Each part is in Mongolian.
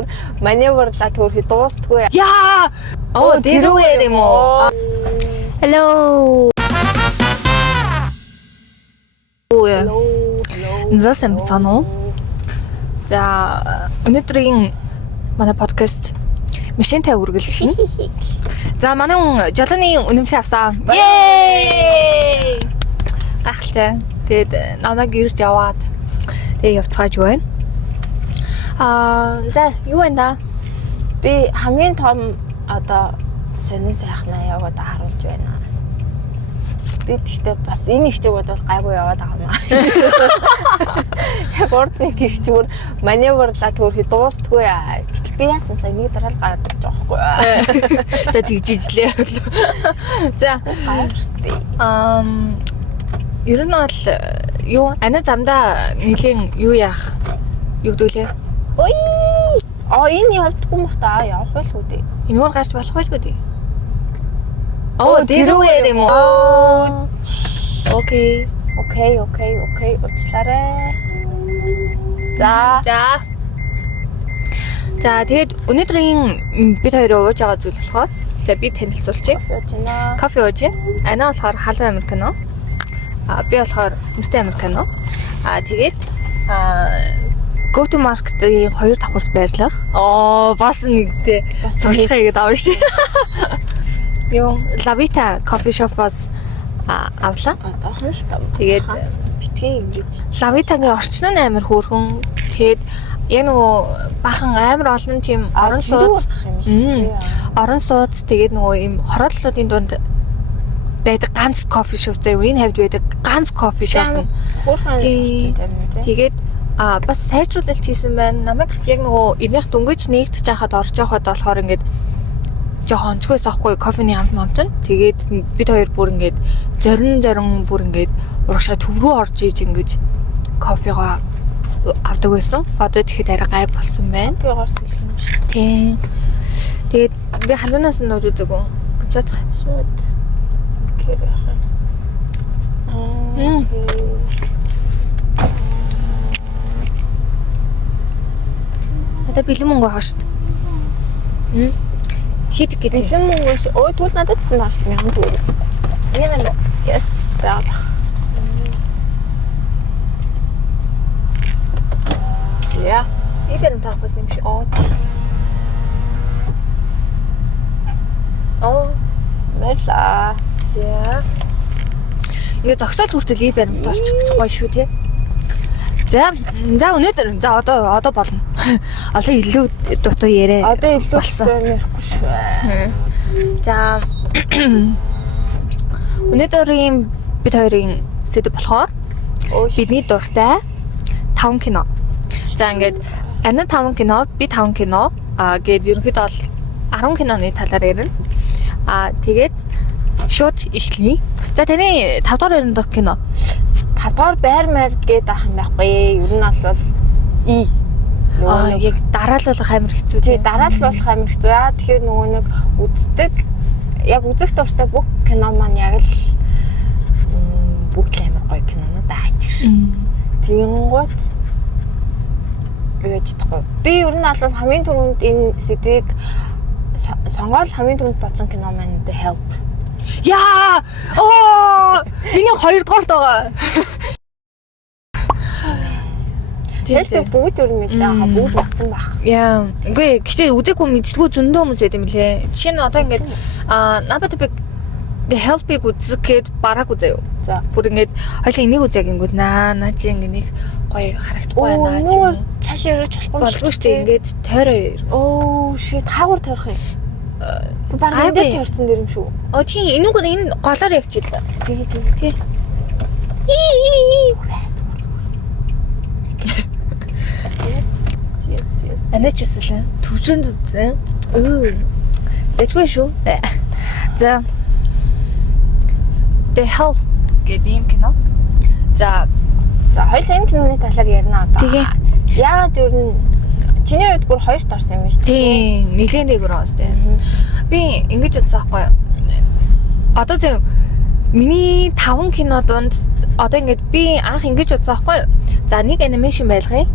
зүгээр маневрлаа төрхий дуустгүй. Яа! Оо, тэрүүгээр юм уу? Hello. Засан бацаано. За, өнөөдрийн манай подкаст машинтай үргэлжлэнэ. За, манай жолооны үнэмлэх авсан. Yay! Гахалтай. Тэгээд намайг ирж яваад тэгээд явцгааж байна. За, юу вэ да? Би хамгийн том одоо сонин сайхнаа яваад харуулж байна. Би гэхдээ бас энэ ихтэйг бол гайгүй яваад байгаа юм аа. Яг урд нэг их зүгээр маневрлаа төрхий дуустгүй. Гэтэл би яасан сая нэг дараа л гараад ирж байгаа байхгүй. За тэгжижлээ. За гайхштай. Ер нь бол юу ана замдаа нилийн юу яах? Юу гэдүүлээ? Ой! Энэ явдаггүй мөх та явах байлгүй дээ. Энэ өөр гарч болох байлгүй дээ. Оо, тэрүүгээр юм уу? Окей. Уучлаарай. За, тэгээд өнөөдрийн бид хоёроо ууж байгаа зүйл болохоор би танилцуулчих. Кофе ууж байна. Ана болохоор халуун американо. Би болохоор нүстэй американо. Тэгээд Go to market-ийн 2 давхурт байрлах. Бас нэгтэй сурчхаа гэдэг аав шээ. Юу, Lavita coffee shop-аас авлаа. Одоохон л том. Тэгээд битгий ингэж Lavita-гийн орчин нь амар хөөрхөн. Тэгээд яг нөгөө бахан амар олон тийм орон сууц орон сууц тэгээд нөгөө ийм хорооллуудын дунд байдаг ганц кофе шоп заяа. Энэ хавьд байдаг ганц кофе шоп. Тэгээд бас сайжруулалт хийсэн байна. Намайг яг нөгөө энийх дүнгэж нэгдэж хахад орж явахад болохоор ингээд жоохон онцгойс авахгүй кофений хамт нь. Тэгээд бид хоёр бүр ингээд зорин бүр ингээд урагшаа төв рүү орж иж ингэж кофегоо авдаг байсан. Одоо тэгэхэд арай гайг болсон байна. Би гоор төлөх юм шиг. Тийм. Тэгээд би халуунаас нь нууж үзээгүй. Амцаадах. Окей яах вэ? Надад бэлэн мөнгө байгаа шүү дээ. Хит гэж. Бэлэн мөнгө. Ой, тэгвэл надад гэсэн байгаа шүү дээ. 1000 төгрөг. Энэ yes байгаа. Яа. Идэр нь таах юм шиг. Мэла. За. Ингээ зогсоол хүртэл ий баримт олчих гэж гоё шүү те. За өнөөдөр одоо болно. Одоо илүү дутуу ярэ. Одоо илүү ярихгүй шүү. За өнөөдрийн бид хоёрын сэдв болохоор бидний дуртай 5 кино. За ингээд ана 5 кино, би 5 кино гээд ерөнхийдөө бол 10 киноны талаар ярина. Тэгээд шууд эхлэе. За таны 5 дахь ярих дах кино. 5 дахь байр гээд ах юм байхгүй. Ер нь бол яг дараалуулах амар хэцүү. Тий, дараалуулах амар хэцүү. Тэгэхээр нөгөө нэг үздэг яг үзэх дуртай бүх кино маань яг л бүгд л амар гоё кинонууд ааж ирсэн. Тэгэнгүүт яаж чадахгүй. Би ер нь бол хамгийн түрүүнд энэ сэдвийг сонгоод хамгийн түрүүнд бодсон кино маань The Help. Яа! Миний 2 дугаарт байгаа. Тэгээд бүгд ер нь мэдж байгаа. Бүгд батсан баг. Яа. Үгүй гэхдээ үзээгүй мэдсэлгүй зөндөө хүмүүс байт юм лээ. Жишээ нь одоо ингээд надад би The Help-ийг үзэхэд бараагүй заяа. За. Бүр ингээд хоёлаа энийг үзээг ингээд наа чи ингээд нэг гоё харагдахгүй байна чи. Цаашаа ирж болохгүй шүү дээ. Ингээд тойроо. Шээ таагаар тойрох юм. Тэг баг энэ тойрсон дэр юм шүү. Тийм энүүгээр энэ голоор явчихъя л да. Тий. Yes. Анаач өсөлөө. Төвчөнд үзэн. Дэжгүй шүү. За. The Help гэдэг юм кино. За хоёул энэ киноны талаар ярина одоо. Тэгээ. Яагаад ер нь чиний хувьд бүр 2-т орсон юм байна шүү дээ. Тийм, нэлээд дээгүүр орсон тийм. Би ингэж бодсон байхгүй юу? Одоо зөв миний 5 кино донд одоо ингээд би анх ингэж бодсон байхгүй юу? За нэг анимашн байлгая.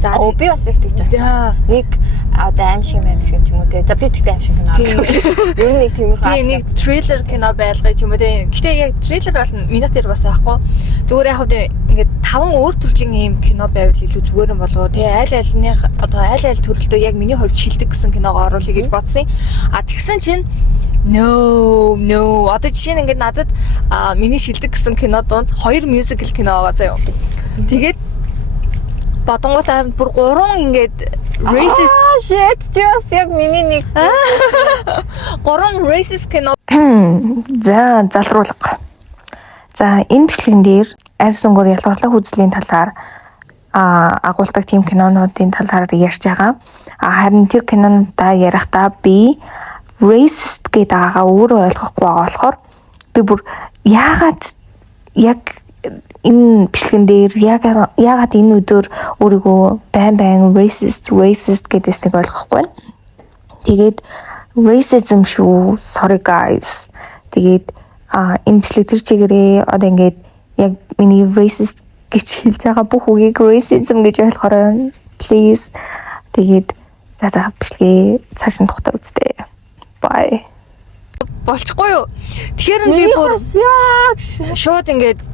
За би бас их тэгж бодсон. Нэг одоо аим шиг ч юм уу те. За би тэгтээ аим шиг кино. Ер нь нэг тиймэрхүү. Тийм нэг трейлер кино байлгаж юм уу те. Гэтэ яг трейлер бол минут дээр бас байхгүй. Зүгээр яг ингээд 5 өөр төрлийн ийм кино байвал илүү зүгээр юм болоо те. Аль аль төрөлтөө яг миний хувьд шилдэг гэсэн киногоо оруулъя гэж бодсон. А тэгсэн чинь No. Одоо жишээ нь ингээд надад миний шилдэг гэсэн кино донд 2 musical кино байгаа заяа. Тэгээд бодонгуудаа бүр 3 ингээд racist shit just яг миний нэг 3 racist кино. За залруулга. За энэ бичлэгэн дээр арьс өнгөөр ялгарлах үзлийн талаар агуулдаг тийм кинонуудын талаар ярьж байгаа. Харин тэр кинонуудаа ярихдаа би racist гэдэг агаа өөрөө ойлгохгүй байгаа болохоор би бүр яагаад яг энэ бичлэгэн дээр яагаад энэ өдөр өөрийгөө байн racist гэдээс нэг ойлгохгүй байна. Тэгээд racism шүү. Sorry guys. Тэгээд энэ бичлэг тэр чигээрээ одоо ингээд яг миний racist гэж хэлж байгаа бүх үгийг racism гэж ойлгохоор please. Тэгээд за бичлэгээ цааш нь тухтаа үзтээ. Bye. Болчихгүй юу? Тэгэхээр би бүр шууд ингээд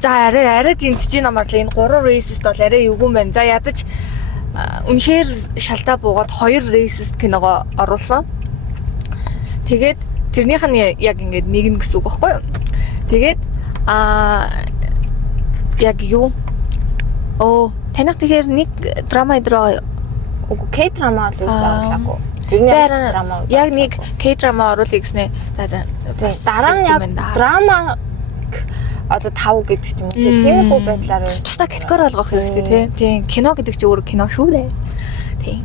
за арай зинтэж намаар л энэ 3 racist бол арай эвгүй байна. За ядаж үнэхээр шалтаа буугаад 2 racist киногоо оруулсан. Тэгээд тэрнийх нь яг ингээд нэг гэсэн үг байхгүй юу? Тэгээд яг юу? Танах тэгэхээр нэг драма дээр үгүй K-драма л үзээгүй. Яг нэг K-драма оруулъя гэснээр за бас дараа нь яг драма одоо 5 гэдэг ч юм уу тиймэрхүү байдлаар тусдаа категори болгох хэрэгтэй тийм кино гэдэг чинь өөр кино шүү дээ. Тийм.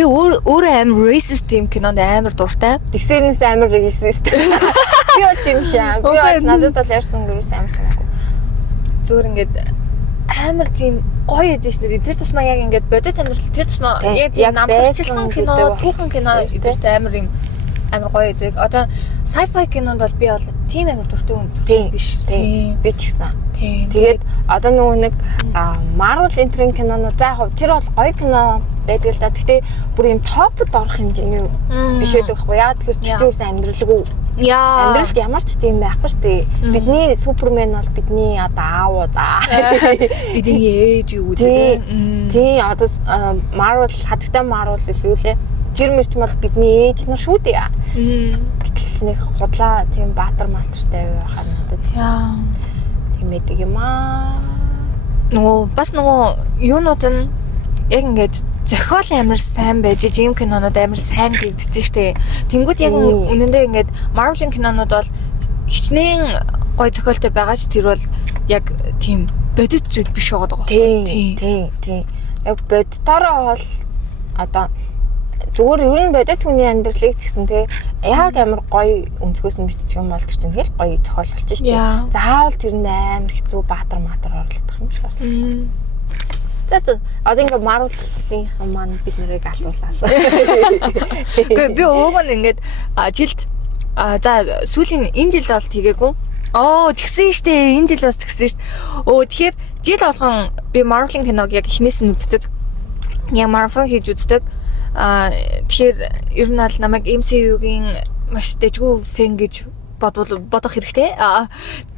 Би өөрөө амар racist юм кинонд амар дуртай. Тэгсэрнээс амар racist. Би бол тийм шаа. Би бол надад бол ярьсан гэрээс амар санаагүй. Зөөр ингээд амар тийм гоё эдэж шүү дээ. Тэр тусмаа яг ингээд бодит амьдрал тэр тусмаа яг намтарчилсан кино, түүхэн кино эдэрт амар гоё эдэг. Одоо sci-fi кинонд бол би бол тийм амар дуртай хүн биш. Тийм. Би ч гэсэн. Тийм. Тэгээд одоо нөгөө нэг Marvel энтрийн кинонууд за яг тэр бол гоё кино байдаг л да. Гэхдээ бүр юм топд орох хэмжээний биш байдаг байхгүй яа. Тэгэхээр чи өөрөөсөө амьдралгүй. Амьдралд ямар ч тийм байхгүй шүү дээ. Бидний Супермен бол бидний одоо аав да. Бидний ээж юу тийм. Тийм одоо Marvel хатагтай Marvel илүү лээ. Тэр мөрч бол бидний ээж нар шүү дээ. Гэтэл нэг худлаа тийм баатар мантартай байхаа надад. Тийм байдаг юм аа. Нөгөө юунууд нь яг ингээд зохиол амар сайн байж ийм кинонууд амар сайн гэгддэг штэ. Тэнгүүд яг үнэндээ ингээд Marvel-ын кинонууд бол хичнээн гоё зохиолтой байгаа ч тэр бол яг тийм бодит зүйл биш байгаа даа. Тийм. Яг бодитоороо бол одоо зүгээр ер нь бодит хүний амьдралыг ч гэсэн тэгээ яг амар гоё өнцгөөс нь бичдэг юм бол тэр чинь хэл гоё зохиол болчих штэ. Заавал тэр нь амар хэцүү баатар оруулах юм шиг байна. За одоо ингээ Marvel-ийн маань бид нэрийг алуулаа. Гэхдээ би ууг нь ингээд жилд за сүүлийн энэ жил бол тэгээгүй. Тэгсэн штэ энэ жил бас тэгсэн штэ. Тэгэхээр жил болгон би Marvel-ийн киног яг эхнээс нь үздэг. Яг марафон хийж үздэг. Тэгэхээр ер нь аль намайг MCU-гийн маш дэжгүй фэн гэж бодох хэрэгтэй.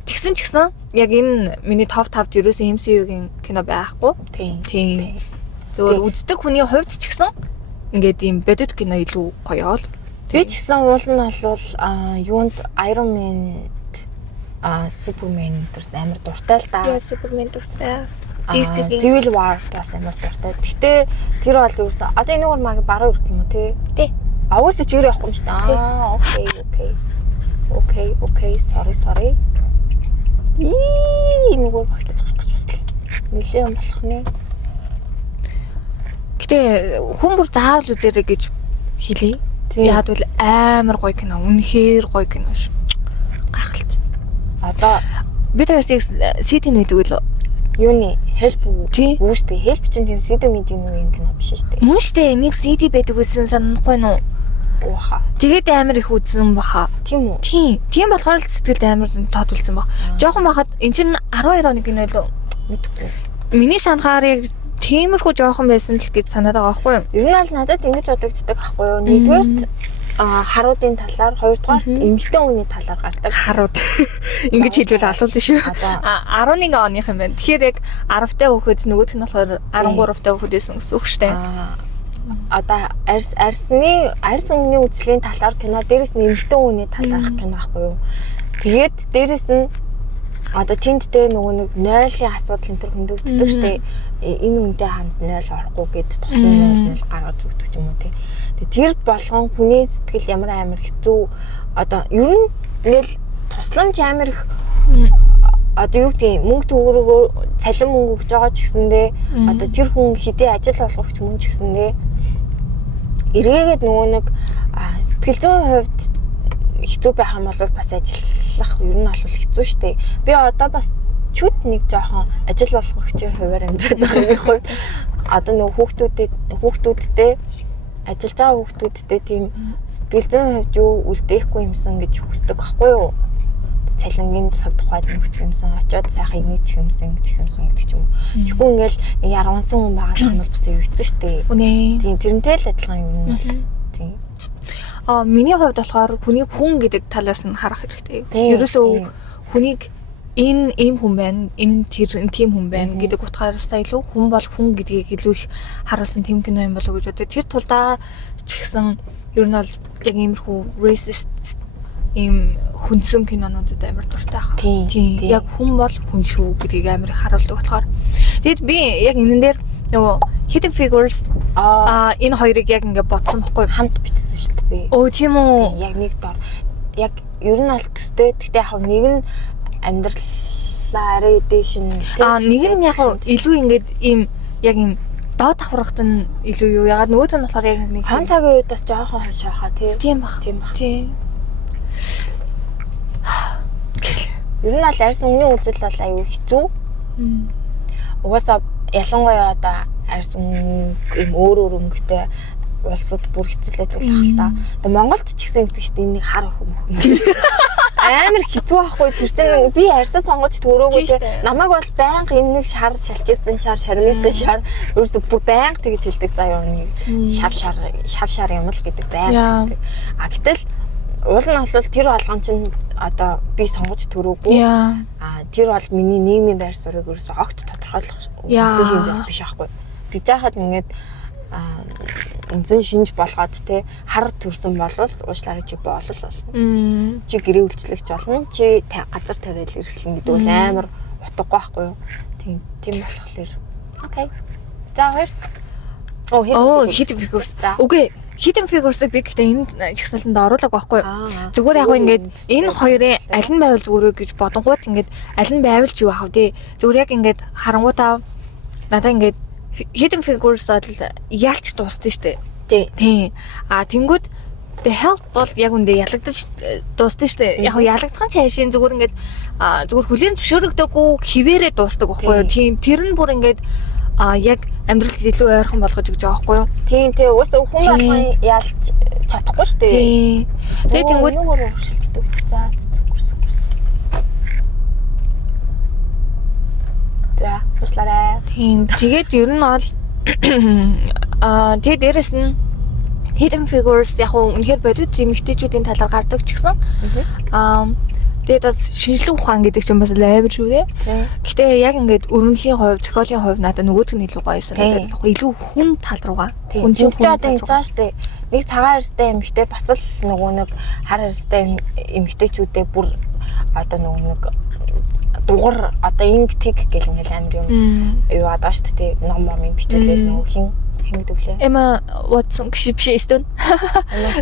Тэгсэн ч гэсэн яг энэ миний топ 5-д ерөөсөө MCU-гийн кино байхгүй. Тийм. Зөвөр үздэг хүний хувьд ч гэсэн ингээд ийм бодит кино илүү гоё ол. Би ч гэсэн уул нь бол юунд Iron Man Superman төрт амар дуртай л да. Superman дуртай. DC-гийн Civil War бас амар дуртай. Гэтэ тэр бол ерөөсөө одоо энэ өөр маг бараа өрөх юм уу те? Тий. Уусаа чигээр явахгүй юм шүү дээ. Окей. Sorry. Нөгөө багтаж гарах гэж баслаа. Нилээ юм болох нэ. Гэтэ хүн бүр заавал үзээрэй гэж хэлье. Яг бол амар гоё кино, үнэхээр гоё кино шүү. Гахалт. Одоо бид хоёрыг CD нээдэг л юуны help үү штэ. Help чинь тийм CD медийн үеийн кино биш штэ. Мөн штэ. Нэг CD байдаг гэсэн санахгүй нуу. Ууха. Тэгээд амар их үзсэн баха. Тийм үү? Тийм болохоор л сэтгэлд амар тоодулсан баг. Жохон бахад эн чинь 12 оны кино лөө. Мэдгүй. Миний санахаар яг тиймэрхүү жоохон байсан л гэж санаад байгаа байхгүй юу? Ер нь бол надад ингэж бодогддог байхгүй юу? Нэгдүгээр харуудын талаар, хоёрдугаар эмэгтэй хүний талаар гардаг. Харууд. Ингэж хэлвэл алуулна шүү. 11 оных юм байна. Тэгэхээр яг 10-тай хүүхэд нөгөөх нь болохоор 13-тай хүүхэд байсан гэсэн үг шүү дээ. Одоо арьс өнгөний үзлийн талаар кино, дээрэс нь эмэгтэй хүний талаар кино байхгүй юу? Тэгээд дээрэс нь одоо тэндтэй нөгөө нэг 0-ийн асуудал энэ төр хөндөгддөг штэ. Энэ үнтэй хамт 0 орохгүй гэд тусна 0 гаргаж өгдөг юм уу тий. Тэгээд тэр болгон хүний сэтгэл ямар амар хэцүү одоо ер нь ингээл тусламж амар их одоо юу гэдэг мөнгө төгрөгөөр цалин мөнгө өгж байгаа ч гэсэндээ одоо тэр хүн хэдий ажил олгогч мөн ч гэсэндээ эргээгээд нөгөө нэг сэтгэл зүйн хувьд хэцүү байх юм бол бас ажиллах ер нь бол хэцүү шттэ. Би одоо бас чүт нэг жоохон ажил болгогчийн хуваар амьдраад байгаа хувь одоо нөгөө хүүхдүүдтэй ажиллаж байгаа хүүхдүүдтэй тийм сэтгэл зүйн хувьд юу үлдээхгүй юмсан гэж хүсдэг байхгүй юу? Цалингийн цаг тухайд нөхчих юмсан, очиод сайхан инээчих юмсан гэдэг ч юм уу. Тэгэхгүй ингээл яргансан хүн байгаа юм бол бас хэцүү шттэ. Үнэ. Тийм тэрнтэй л адилхан юм нь бол тийм. Миний хувьд болохоор хүнийг хүн гэдэг талаас нь харах хэрэгтэй. Ерөөсөө хүнийг энэ ийм хүн байна, энэ тийм хүн байна гэдэг утгаараас илүү хүн бол хүн гэдгийг илүү их харуулсан тийм кино юм болоо гэж боддог. Тэр тулдаа ч гэсэн ер нь бол яг иймэрхүү racist ийм хүнсэн кинонуудад амар дуртай ах. Тийм. Яг хүн бол хүн шүү гэдгийг амар их харуулдаг болохоор. Тэгэд би яг энэ дээр нөгөө Hidden Figures энэ хоёрыг яг ингээд бодсон байхгүй хамт бичсэн шүү дээ. Өө тийм үү. Яг нэг дор. Яг ер нь аль төстэй. Гэхдээ яг нэг нь амьдралаа арай эдэшин. Нэг нь яг илүү ингээд ийм яг ийм доод давхрахт нь илүү юу ягаад нөгөөт нь болохоор яг нэг хан цагийн үед бас жоохон хашаахаа тийм бах. Тийм. Ер нь аль арьс өнгөний үзэл бол аюу хэцүү. Угаасаа ялангуяа одоо арьс өнгө юм өөр өнгөтэй улсууд бүр хэцүүлээд байх л та. Тэгээ Монголд ч гэсэн ингэдэг шүү дээ. Энийг хар өхөн. Амар хэцүү байхгүй тэр чинь би арьсаа сонгож төрөөгөө намайг бол байнга энэ нэг шар шалчсан шармисэн шар ерөөсө бүр байнга тэгж хэлдэг заяа нэг шав юм л гэдэг байнга. Гэтэл уул нь бол тэр болгон чинь одоо би сонгож төрөөгүй. Тэр бол миний нийгмийн байр суурийг ерөөсө огт тодорхойлох үзэл биш байхгүй. Тэгж яхад ингээд үнэн шинж болгоод те хар төрсөн болвол уушлаараа чи боолол болно. Чи гэрээ үйлчлэгч болно. Чи газар тариал эрхлэн гэдэг бол амар утгагүй байхгүй юу? Тийм болохоор. Окей. За хоёр. Hidden Figures. Үгүй Hidden Figures-ыг би гэхдээ энэ чигсалтанд оруулаг байхгүй юу? Зүгээр яг ингээд энэ хоёрын аль нь байвал зүгээр гэж бодонгууд ингээд аль нь байвал ч юу аав тий. Зүгээр яг ингээд харангуудаа надаа ингээд Hidden Figures бол ялч дууссан шүү дээ. Тийм. Тэнгүүд The Help бол яг үндэ ялагдаж дууссан шүү дээ. Яг ялагдах нь цаашийн зүгээр ингээд зүгээр хүлээн зөвшөөрөгдөөгүй хിവэрээ дуусдаг байхгүй юу? Тийм. Тэр нь бүр ингээд яг амьдралд илүү ойрхон болгож өгч байгаа байхгүй юу? Тийм. Уусаа хүн болгон ялж чадахгүй шүү дээ. Тийм. Тэгээ тэнгүүд өршөлтдөг. За. За, туслаарай. Тийм. Тэгээд ер нь бол тэгээд дээрэс нь Hidden Figures яг үнэхээр бодит эмэгтэйчүүдийн талаар гардаг ч гэсэн тэгээд бас шинжлэх ухаан гэдэг чинь бас лайвер шүү дээ. Гэхдээ яг ингээд өрнөлийн хувь, зохиолын хувь надад нөгөөт нь илүү гоё санагдаад байгаа. Илүү хүн тал руугаа. Хүн чинь одоо ингэ зааш тээ. Нэг цагаан арьстай эмэгтэй бас л нөгөө нэг хар арьстай эмэгтэйчүүдээ бүр одоо нөгөө нэг дугар одоо инг тэг гэл ингээл амир юм юу адаа шүү дээ. Ном момын бичүүлэл нөгөө хин гэдэг лээ. Emma Watson биш эсвэл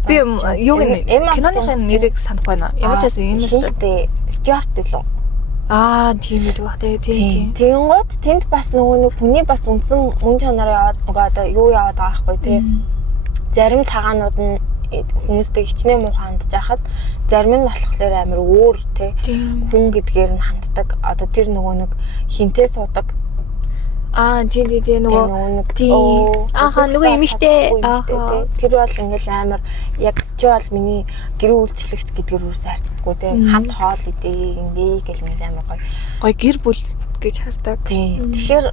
би юу гэнэ киноны нэрийг санахгүй байна. Ямар ч байсан юм шүү дээ. Стюарт үлээ. Тийм үү бах тийм. Тэнгууд тэнд бас нөгөө нэг хүний бас үндсэн мөн чанараа яваад нөгөө одоо юу яваад байгаа байхгүй тий. Зарим цагаанууд нь хүмүүстэй хичнээн муу хандж яхад зарим нь болохоор амар өөр тий. Хүн гэдгээр нь ханддаг. Одоо тэр нөгөө нэг хинтээ суудаг. Тийм нөгөө нөгөө эмэгтэй тэр бол ингээл амар яг чи бол миний гэр үйлчлэгч гэдгээр үрсэ харцдаггүй те хамт хоол идэ ингээ гэл ингээл амар гоё гэр бүл гэж хардаг. Тэгэхээр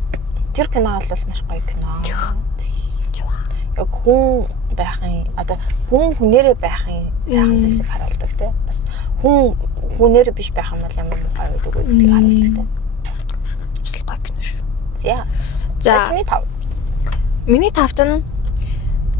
Тэр кино бол маш гоё кино. Яг хүн байхын одоо хүн хүнээрээ байхын сайхан зүйлсийг харуулдаг те. Бас хүн хүнээрээ биш байх юм бол ямар гоё гэдэг үгтэй харуулдаг те. Бас гоё кино шүү. За. Миний тавт нь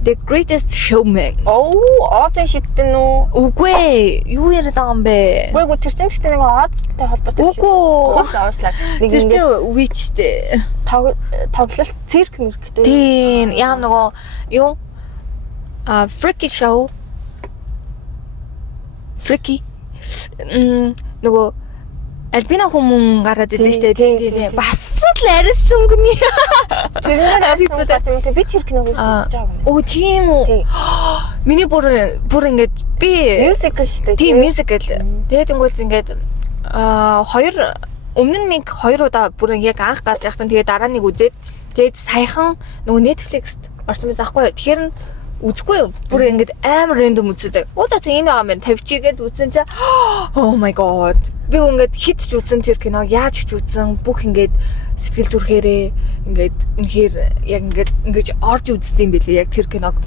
The Greatest Showman. Озын шигтэн үү? Үгүй ээ. Юу яриад байгаа юм бэ? Үгүй тэр чинь гэхдээ нэг Озтой холбоотой шүү. Үгүй. Заашлаа. Тэр чинь Witchтэй. Тоглолт цирк мэрэгтэй. Тийм. Яам нөгөө юу? Freaky show. Freaky. Нөгөө альбина хүмүүс гараад идэв штэ. Тийм. Бас л арьс өнгөний. Тэрнээр арьс би тэр киног үзэж байгаа юм. Оо тийм үү. Миний бүр ингэж би мюзикл штэ. Тийм мюзикл. Тэгээд ингээд хоёр өмнө нь минь 2 удаа бүр яг анх гарч байхад тэгээд дараа нэг үзээд тэгээд саяхан нөгөө Netflix-т орсон байсан аахгүй юу. Тэгэхээр нь үзгүй юу. Бүр ингэж амар рандом үздэг. За энэ байгаа юм байна. Тавьчихгээд үзсэн чи oh my god. Би ингээд хит ч үзсэн тэр киног яаж ч үзсэн бүх ингээд сэтгэл зүрхээрээ ингээд үнэхээр яг ингээд ингэж орж үздэм байлээ яг тэр киног.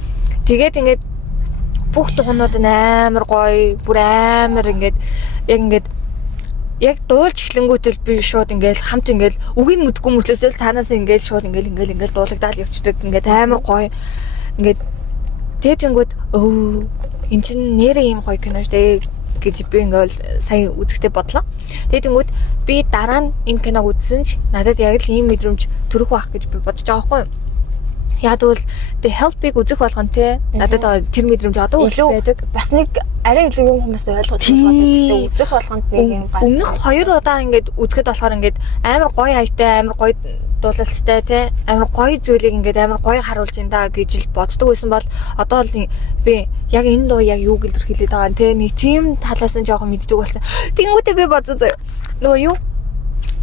Тэгээд ингээд бүх дугуйнууд нь амар гоё, бүр амар ингээд яг ингээд яг дуулж эхлэнгүүтэл би шууд ингээд хамт ингээд үгийг мэдгүй мөртлөөсөө цаанаас ингээд шууд ингээд дуулагдаад явчихдаг. Ингээд амар гоё. Ингээд тэгэнгүүт эн чинь нэрээ юм гоё кино штэ гэж би ингээл сайн үзэхдээ бодлоо. Тэгэнгүүт би дараа нь энэ киног үзсэн ч надад яг л ийм мэдрэмж төрөх байх гэж би бодож байгаа байхгүй юу. Яг бол The Help-ыг үзэх болгон те надад тэр мэдрэмж одоо илүү байдаг. Бас нэг арай илүү юм хүмүүс ойлгож байгаа. Үзэх болгонд нэг юм гал. Өмнөх 2 удаа ингээд үзэхэд болохоор ингээд амар гоё хайтай, амар гоё дуулалттай те амар гоё зүйлийг ингээд амар гоё харуулж ин да гэж л боддог байсан бол одоо л би яг энэ дуу яг юу гэлэрхийлээд байгаа те нэг тийм талаас нь жоохон мэддэг болсон. Тэнгүүтээ би бодсон заяа. Нөгөө юу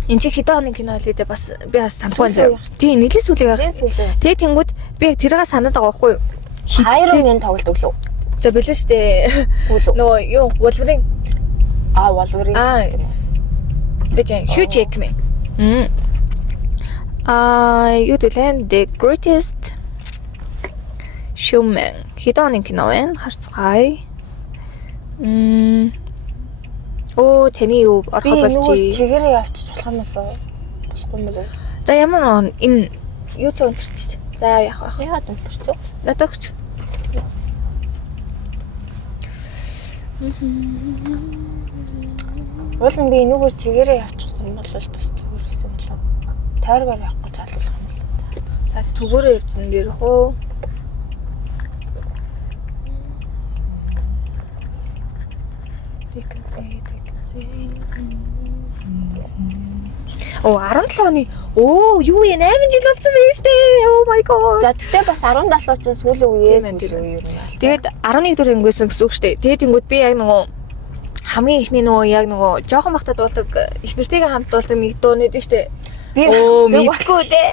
энэ чи хэдэн оны кино лээ бас би бас санахгүй заяа. Тийм нийлээс үлээ байх. Тэгээ тэнгүүд би яг тэргээ санаад байгаа байхгүй юу? Хайрын тоглолт өглөө. За билээ штэ. Нөгөө юу Wolverine. Wolverine. Би ч Hugh Jackman. Юу дэлэн The Greatest Showman. Хэдэн оны кино вэ? Харцгаая. Таны юу орхоо болчих. Чигээрээ явчих болох юм болоо. Болохгүй юм болоо. За ямар энэ юу ч өнтөрч. За яах вэ? Яагаад өнтөрч? Надагч. Уулын би энүүгээр чигээрээ явчихсан бол бас зүгээр байсан болоо. Тойргоор явахгүй залуулах юм болоо. За түгээрээ явцсан нэрх үү? Оо 17 оны юу вэ 8 жил болсон байж тээ. Oh my god. За тэгтээ бас 17 ч сүүлийн үеэс юу юм. Тэгээд 11 дэх ангисэн гэсэн үг шүү дээ. Тэгээд тэнгууд би яг нөгөө хамгийн ихний нөгөө яг нөгөө жоохон бахта дуулдаг их нэртэйгээ хамт дуулдаг нэг дуу нэдэн шүү дээ. Би мэдгүй дээ.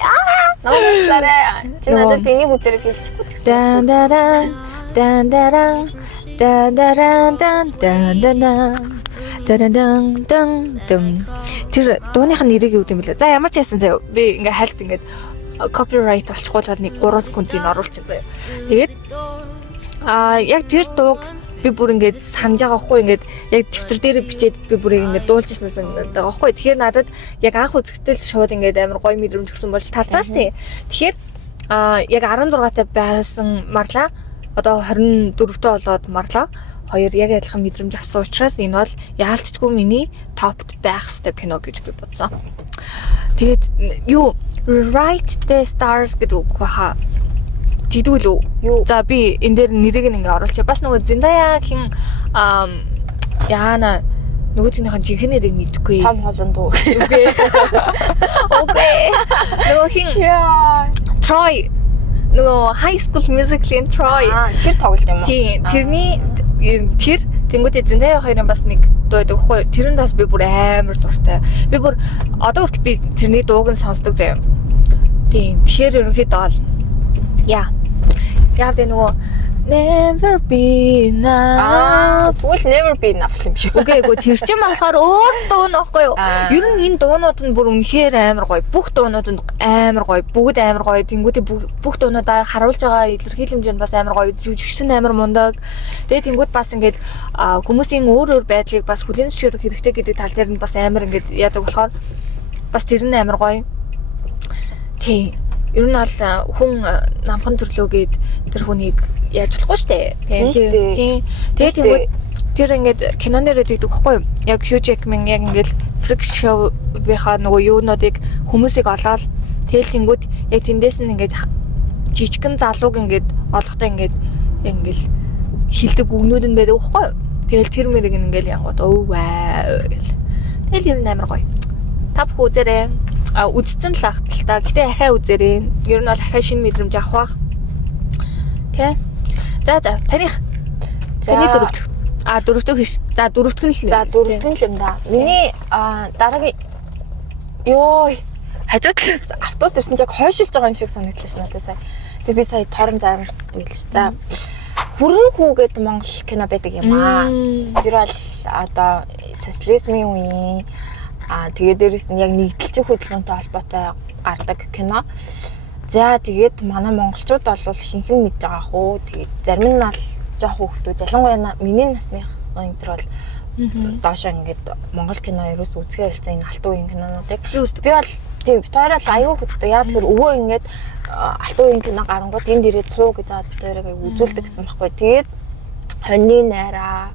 Намааслаарай. Чи надад биний бүдэрэг хэлчихгүй. Дан даран дан даран дан даран дан даран дан дан тэр дууных нь нэрийг юу гэм бэлээ. За ямар ч яасан заяа. Би ингээ хальт ингээд copyright олчихгүй бол нэг 3 секундын оруулчин заяа. Тэгээд яг тэр дууг би бүр ингээд санаж байгаа хгүй ингээд яг дэвтэр дээр бичээд би бүрийг ингээд дуулжсанаас байгаа хгүй. Тэгэхээр надад яг анх үзэхдээ л шууд ингээд амар гоё мэдрэмж өгсөн болж тарж байгаа шүү дээ. Тэгэхээр яг 16 таа байсан марлаа. Одоо 24-т болоод марлаа. Хоёр яг адилхан мэдрэмж авсан учраас энэ бол яалтчгүй миний топт байх ёстой кино гэж би бодсон. Тэгээд юу Write the Stars гэдэг үг баха. Тэгдвэл үү? За би энэ дээр нэрийг ингээ оруулчих. Бас нөгөө Zendaya хин яана нөгөөдгийнхээ жинхэнэ нэрийг мэдхгүй. Том Холланд уу? Окей. Нөгөө хин Troy нөгөө High School Musical-ийн Troy тэр тоглолт юм уу? Тийм. Тэрний тэр тэнгуүтэй Zendaya хоёрын бас нэг дуу байдаг хгүй. Тэрэн даас би бүр амар дуртай. Би бүр одоо хүртэл би тэрний дууг нь сонсдог заяа. Тийм. Тэгэхээр ерөнхийдөө бол яа. Яг тэ нөгөө Never be enough. Will never be enough юм шиг. Үгүй тэр чинь болохоор өөр дуу нөхгүй юу? Ер нь энэ дуунууд нь бүр үнэхээр амар гоё. Бүх дуунууд нь амар гоё. Бүгд амар гоё. Тэнгүүдээ бүх дуунуудаа харуулж байгаа илэрхийлэмж нь бас амар гоё. Жүжигчин амар мундаг. Тэгээ тэнгүүд бас ингээд хүмүүсийн өөр байдлыг бас хүлээн зөвшөөрөх хэрэгтэй гэдэг тал дээр нь бас амар ингээд яадаг болохоор бас тэр нь амар гоё. Тий. Ер нь бол хүн намхан төрлөөгээд тэр хүнийг яаж болохгүй штэ. Тийм. Тэгээд тэнгүүд тэр ингээд киноноор өгдөг байхгүй юу? Яг Hugh Jackman яг ингээд freak show-ийнхаа нөгөө юунуудыг хүмүүсийг олоод тэгэл тэнгүүд яг тэндээс нь ингээд жижигхэн залууг ингээд олохтой ингээд яг ингээд хилдэг үгнүүд нь байдаг байхгүй юу? Тэгэл тэр мэрэг ингээд янгууд оо вау гэл. Тэгэл ер нь амар гоё. Та бүх үзээрэй. Үдцэн л ахт л та. Гэтэ ахаа үзээрэй. Ер нь бол ахаа шинэ мэдрэмж авах бах. Тэ. За таних. Таны дөрөвдөх. Дөрөвдөх биш. За дөрөвдөх нь л. За дөрөвдөх нь л юм да. Миний дараагийн ёо хажуу талаас автобус ирсэн чинь яг хойшилж байгаа юм шиг санагдлаа ш надад сая. Тэгээ би сая торон займарт билж та. Хүрэн хүү гэдэг Монгол кино байдаг юм аа. Тэр бол одоо социализмын үеийн тэгээд дээрэс нь яг нэгдэлчин хөдөлгөөнтэй холбоотой гардаг кино. За тэгээд манай монголчууд бол хинхэн мэдж байгаа хөө. Тэгээд зарим нь бол жоох хүүхдүүд ялангуяа миний насны энэ төр бол доош ингээд монгол кино ерөөс үзгээ хэлсэн энэ алтан үеийн кинонуудыг би бол тийм битээрэл аягүй хөтдөг. Яг тэр өвөө ингээд алтан үеийн кино гарангууд энд ирээд суу гэж заад битээрээ үзүүлдэг гэсэн байхгүй. Тэгээд хоньны найраа.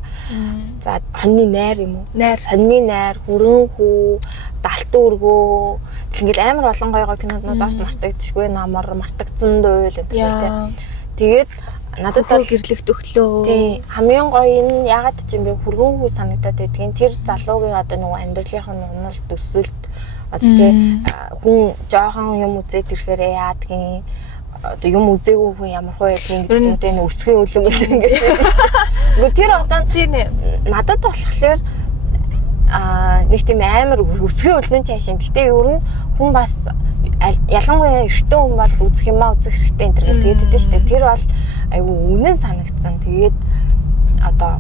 За хоньны найр юм уу? Хоньны найр, хүрэн хүү, далтан өргөө. Ингээд амар олон гоё кинонууд доош мартагдчихгүй намар мартагдсан дуйл гэдэг. Тэгээд надад гэрлэх төглөө. Тийм. Хамгийн гоё нь ягаад ч юм бэ хүргэн хүү санагдаад байдгийн тэр залуугийн одоо нөгөө амьдралынх нь унал төсөлт одоо хүн жоохон юм үзээд ирэхээр яадгийн одоо юм үзээгүй хүн ямар хөө юм гэж юм дээ өсгөө өлөм ингээд. Гэхдээ тэр одоо тийм надад болохоор нэг тийм амар өсгөө өлнө чаашин. Гэтэ ер нь хүн бас ялангуяа эрэгтэй хүн бол үзэх юмаа үзэх хэрэгтэй энэ төр тэгээд дээ шүү дээ. Тэр бол айгүй үнэн санагдсан. Тэгээд одоо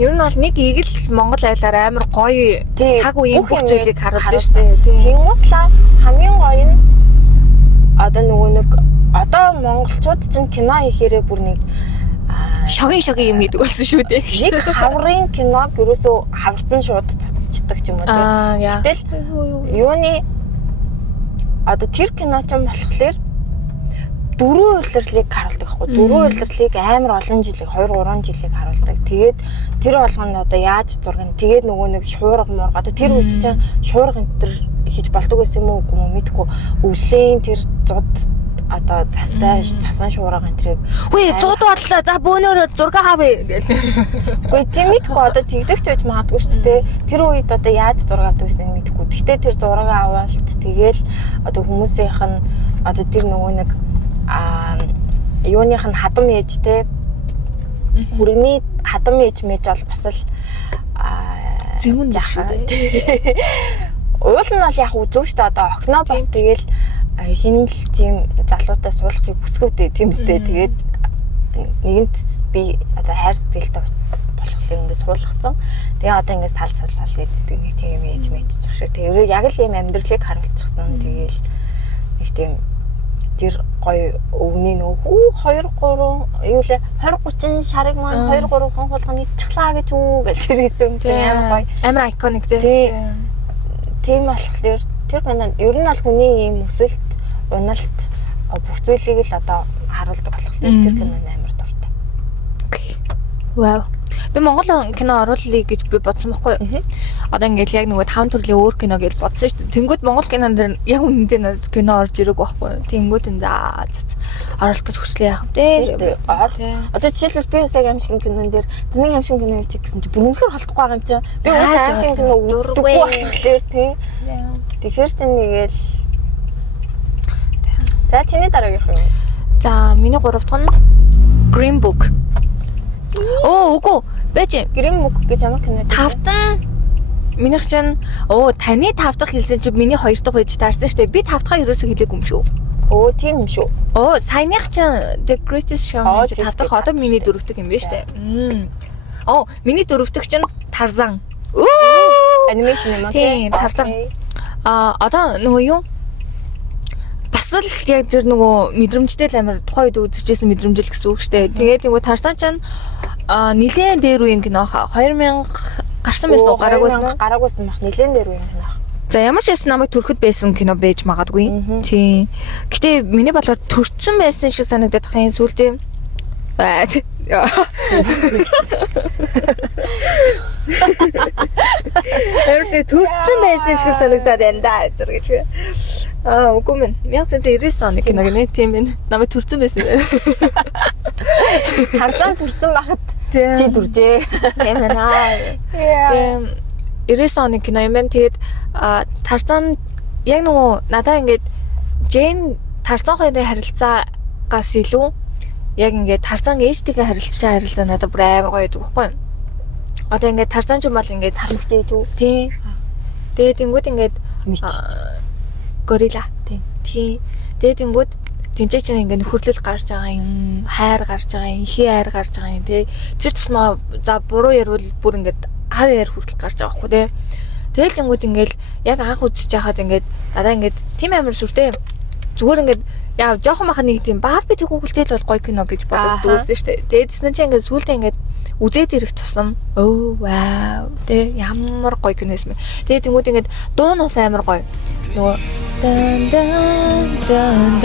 ер нь бол нэг ийг л Монгол айлаар амар гоё цаг үеийн бүх зүйлийг харуулдаг шүү дээ. Тэнгуудлаа хамгийн гоё нь одоо нөгөө нэг одоо монголчууд чинь кино хийхээрээ бүр нэг шогийн юм гэдэг болсон шүү дээ. Нэг хаврын киног ерөөсөө хавртан шууд цацчихдаг ч юм уу тийм. Гэтэл юуны одоо тэр кино ч юм болохоор дөрвөн улирлыг харуулдаг байхгүй. Дөрвөн улирлыг амар олон жилиг 2-3 жилиг харуулдаг. Тэгээд тэр болгоно одоо яаж зургана. Тэгээд нөгөө нэг шуурга муурга. Одоо тэр үед чинь шуурга энэ төр хийж болдог байсан юм уу үгүй юм мэдэхгүй. Өвлийн тэр зуд одоо застай цасан шуурга энэ трийг. Хөөе зуд бодлоо. За бөөнөрөө зураг авъя гээл. Үгүй тийм мэдэхгүй одоо тэгдэгч байж магадгүй шүү дээ. Тэр үед одоо яаж зураг авдаг гэсэн мэдэхгүй. Гэхдээ тэр зураг аваад тэгээл одоо хүмүүсийнх нь одоо тэр нөгөө нэг юуных нь хадам ээжтэй хүргэний хадам ээж мэж бол бас л зэгүн шүү дээ. Уул нь бол яг үзв шүү дээ. Одоо охиноо бас тэгэл хин л тийм залуутай суулгахыг хүсгөөтэй тиймстэй. Тэгээд нэгэнт би одоо хайр сэтгэлтэй болохоор ингээд суулгацсан. Тэгээ одоо ингээд сал гэдэг нэг тийм ээж мэж шиг. Тэгээ яг л ийм амьдралыг харуулчихсан. Тэгээл нэг тийм тэр гоё өвний нөхөө 2-3 юу лээ 20-30 шарыг маань 2-3 хон болгоны чглаа гэж үү гэж тэр хэлсэн амар гоё амар iconic тийм болохоор тэр кино ер нь бол хүний ийм өсөлт уналт бүх зүйлийг л одоо харуулдаг болохоор тэр кино амар дуртай. Вау. Би Монгол кино оруулъя гэж би бодсон байхгүй юу? Одоо ингээд яг нөгөө 5 төрлийн өөр кино гэж бодсон шүү дээ. Тэнгүүд Монгол кинон дээр яг үнэндээ надад кино орж ирэг байхгүй юу? Тэнгүүд энэ оруулах гэж хүслээ яах вэ? Одоо жишээлбэл би яг амшигын кинон дээр зэний амшигын кино үуч гэсэн чи бүр үнэхээр холдохгүй байгаа юм чи. Би амшигын кино үздэггүй болохоор тийм. Тэгэхээр ч нэгээл за чиний дараагийнх юу? За миний 3 дахь нь Green Book. Үгүй. Бэж Green Book гэж ямар кино? 5 дахь минийх чинь таны 5 дахь хэлсэн чи миний 2 дахь байж таарсан шүү дээ. Би 5 дахь ерөөсөө хэлээгүй юм шүү. Оо тийм юм шүү. Оо, саяных ч The Greatest Showman 5 дахь одоо миний 4 дахь юм байна штэ. Оо, миний 4 дахь чинь Тарзан. Анимашн юм аа. Тийм, Тарзан. Одоо нөгөө юу? Бас л яг тэр нөгөө мэдрэмжтэй л амар тухайн үед үзчихсэн мэдрэмжэл гэсэн үг штэ. Тэгээд нөгөө Тарзан чинь нилээн дээр үеийн кино 2000 гарсан байсан уу? Гараагүйсэн бах нилээн дээр үеийн кино. За ямар ч ясна намайг төрөхөд байсан кино байж магадгүй. Тийм. Гэтэ миний бодлоор төрцөн байсан шиг санагдаад хин сүултээ. Эрдэ төрцөн байсан шиг санагдаад байна да гэдэг гэж. Үгүй мэн. 1999 оны кино гэнэ тийм байна. Намайг төрцөн байсан юм байна. Тарзан төрцөн байхад чи дүржээ. Тийм байна. Тийм 99 оны кино юм байна. Тэгээд Тарзан яг нөгөө надаа ингээд Жейн Тарзан хоёрын харилцаагаас илүү яг ингээд Тарзан ээжтэйгээ харилцаа надад бүр амар гоё байдаг байхгүй юу? Одоо ингээд Тарзан ч юм бол ингээд Хамгч ээж үү? тий. Тэгээд тэнгууд ингээд горилла. Тий. Тэгээд тэнгууд тэнцээ чинь ингээд нөхөрлөл гарч байгаа юм, хайр гарч байгаа юм, ихий хайр гарч байгаа юм тий. Тэр тусмаа за буруу ярил бүр ингээд аав яар хүртэл гарч байгаа байхгүй тий. Тэгэл тэнгууд ингээд яг анх үзэж байхад ингээд надаа ингээд тийм амар сүртэй зүгээр ингээд яа жоохон махад нэг тийм Барби тэгүүлтэл бол гоё кино гэж бодогдсон шүү дээ. Тэгээдсэн чинь ингээд сүүлдээ ингээд үзээд ирэх тусам оо вау тэ ямар гоё кино юм. Тэгээд тэнгууд ингээд дуунаас амар гоё. Нөгөө дан дан дан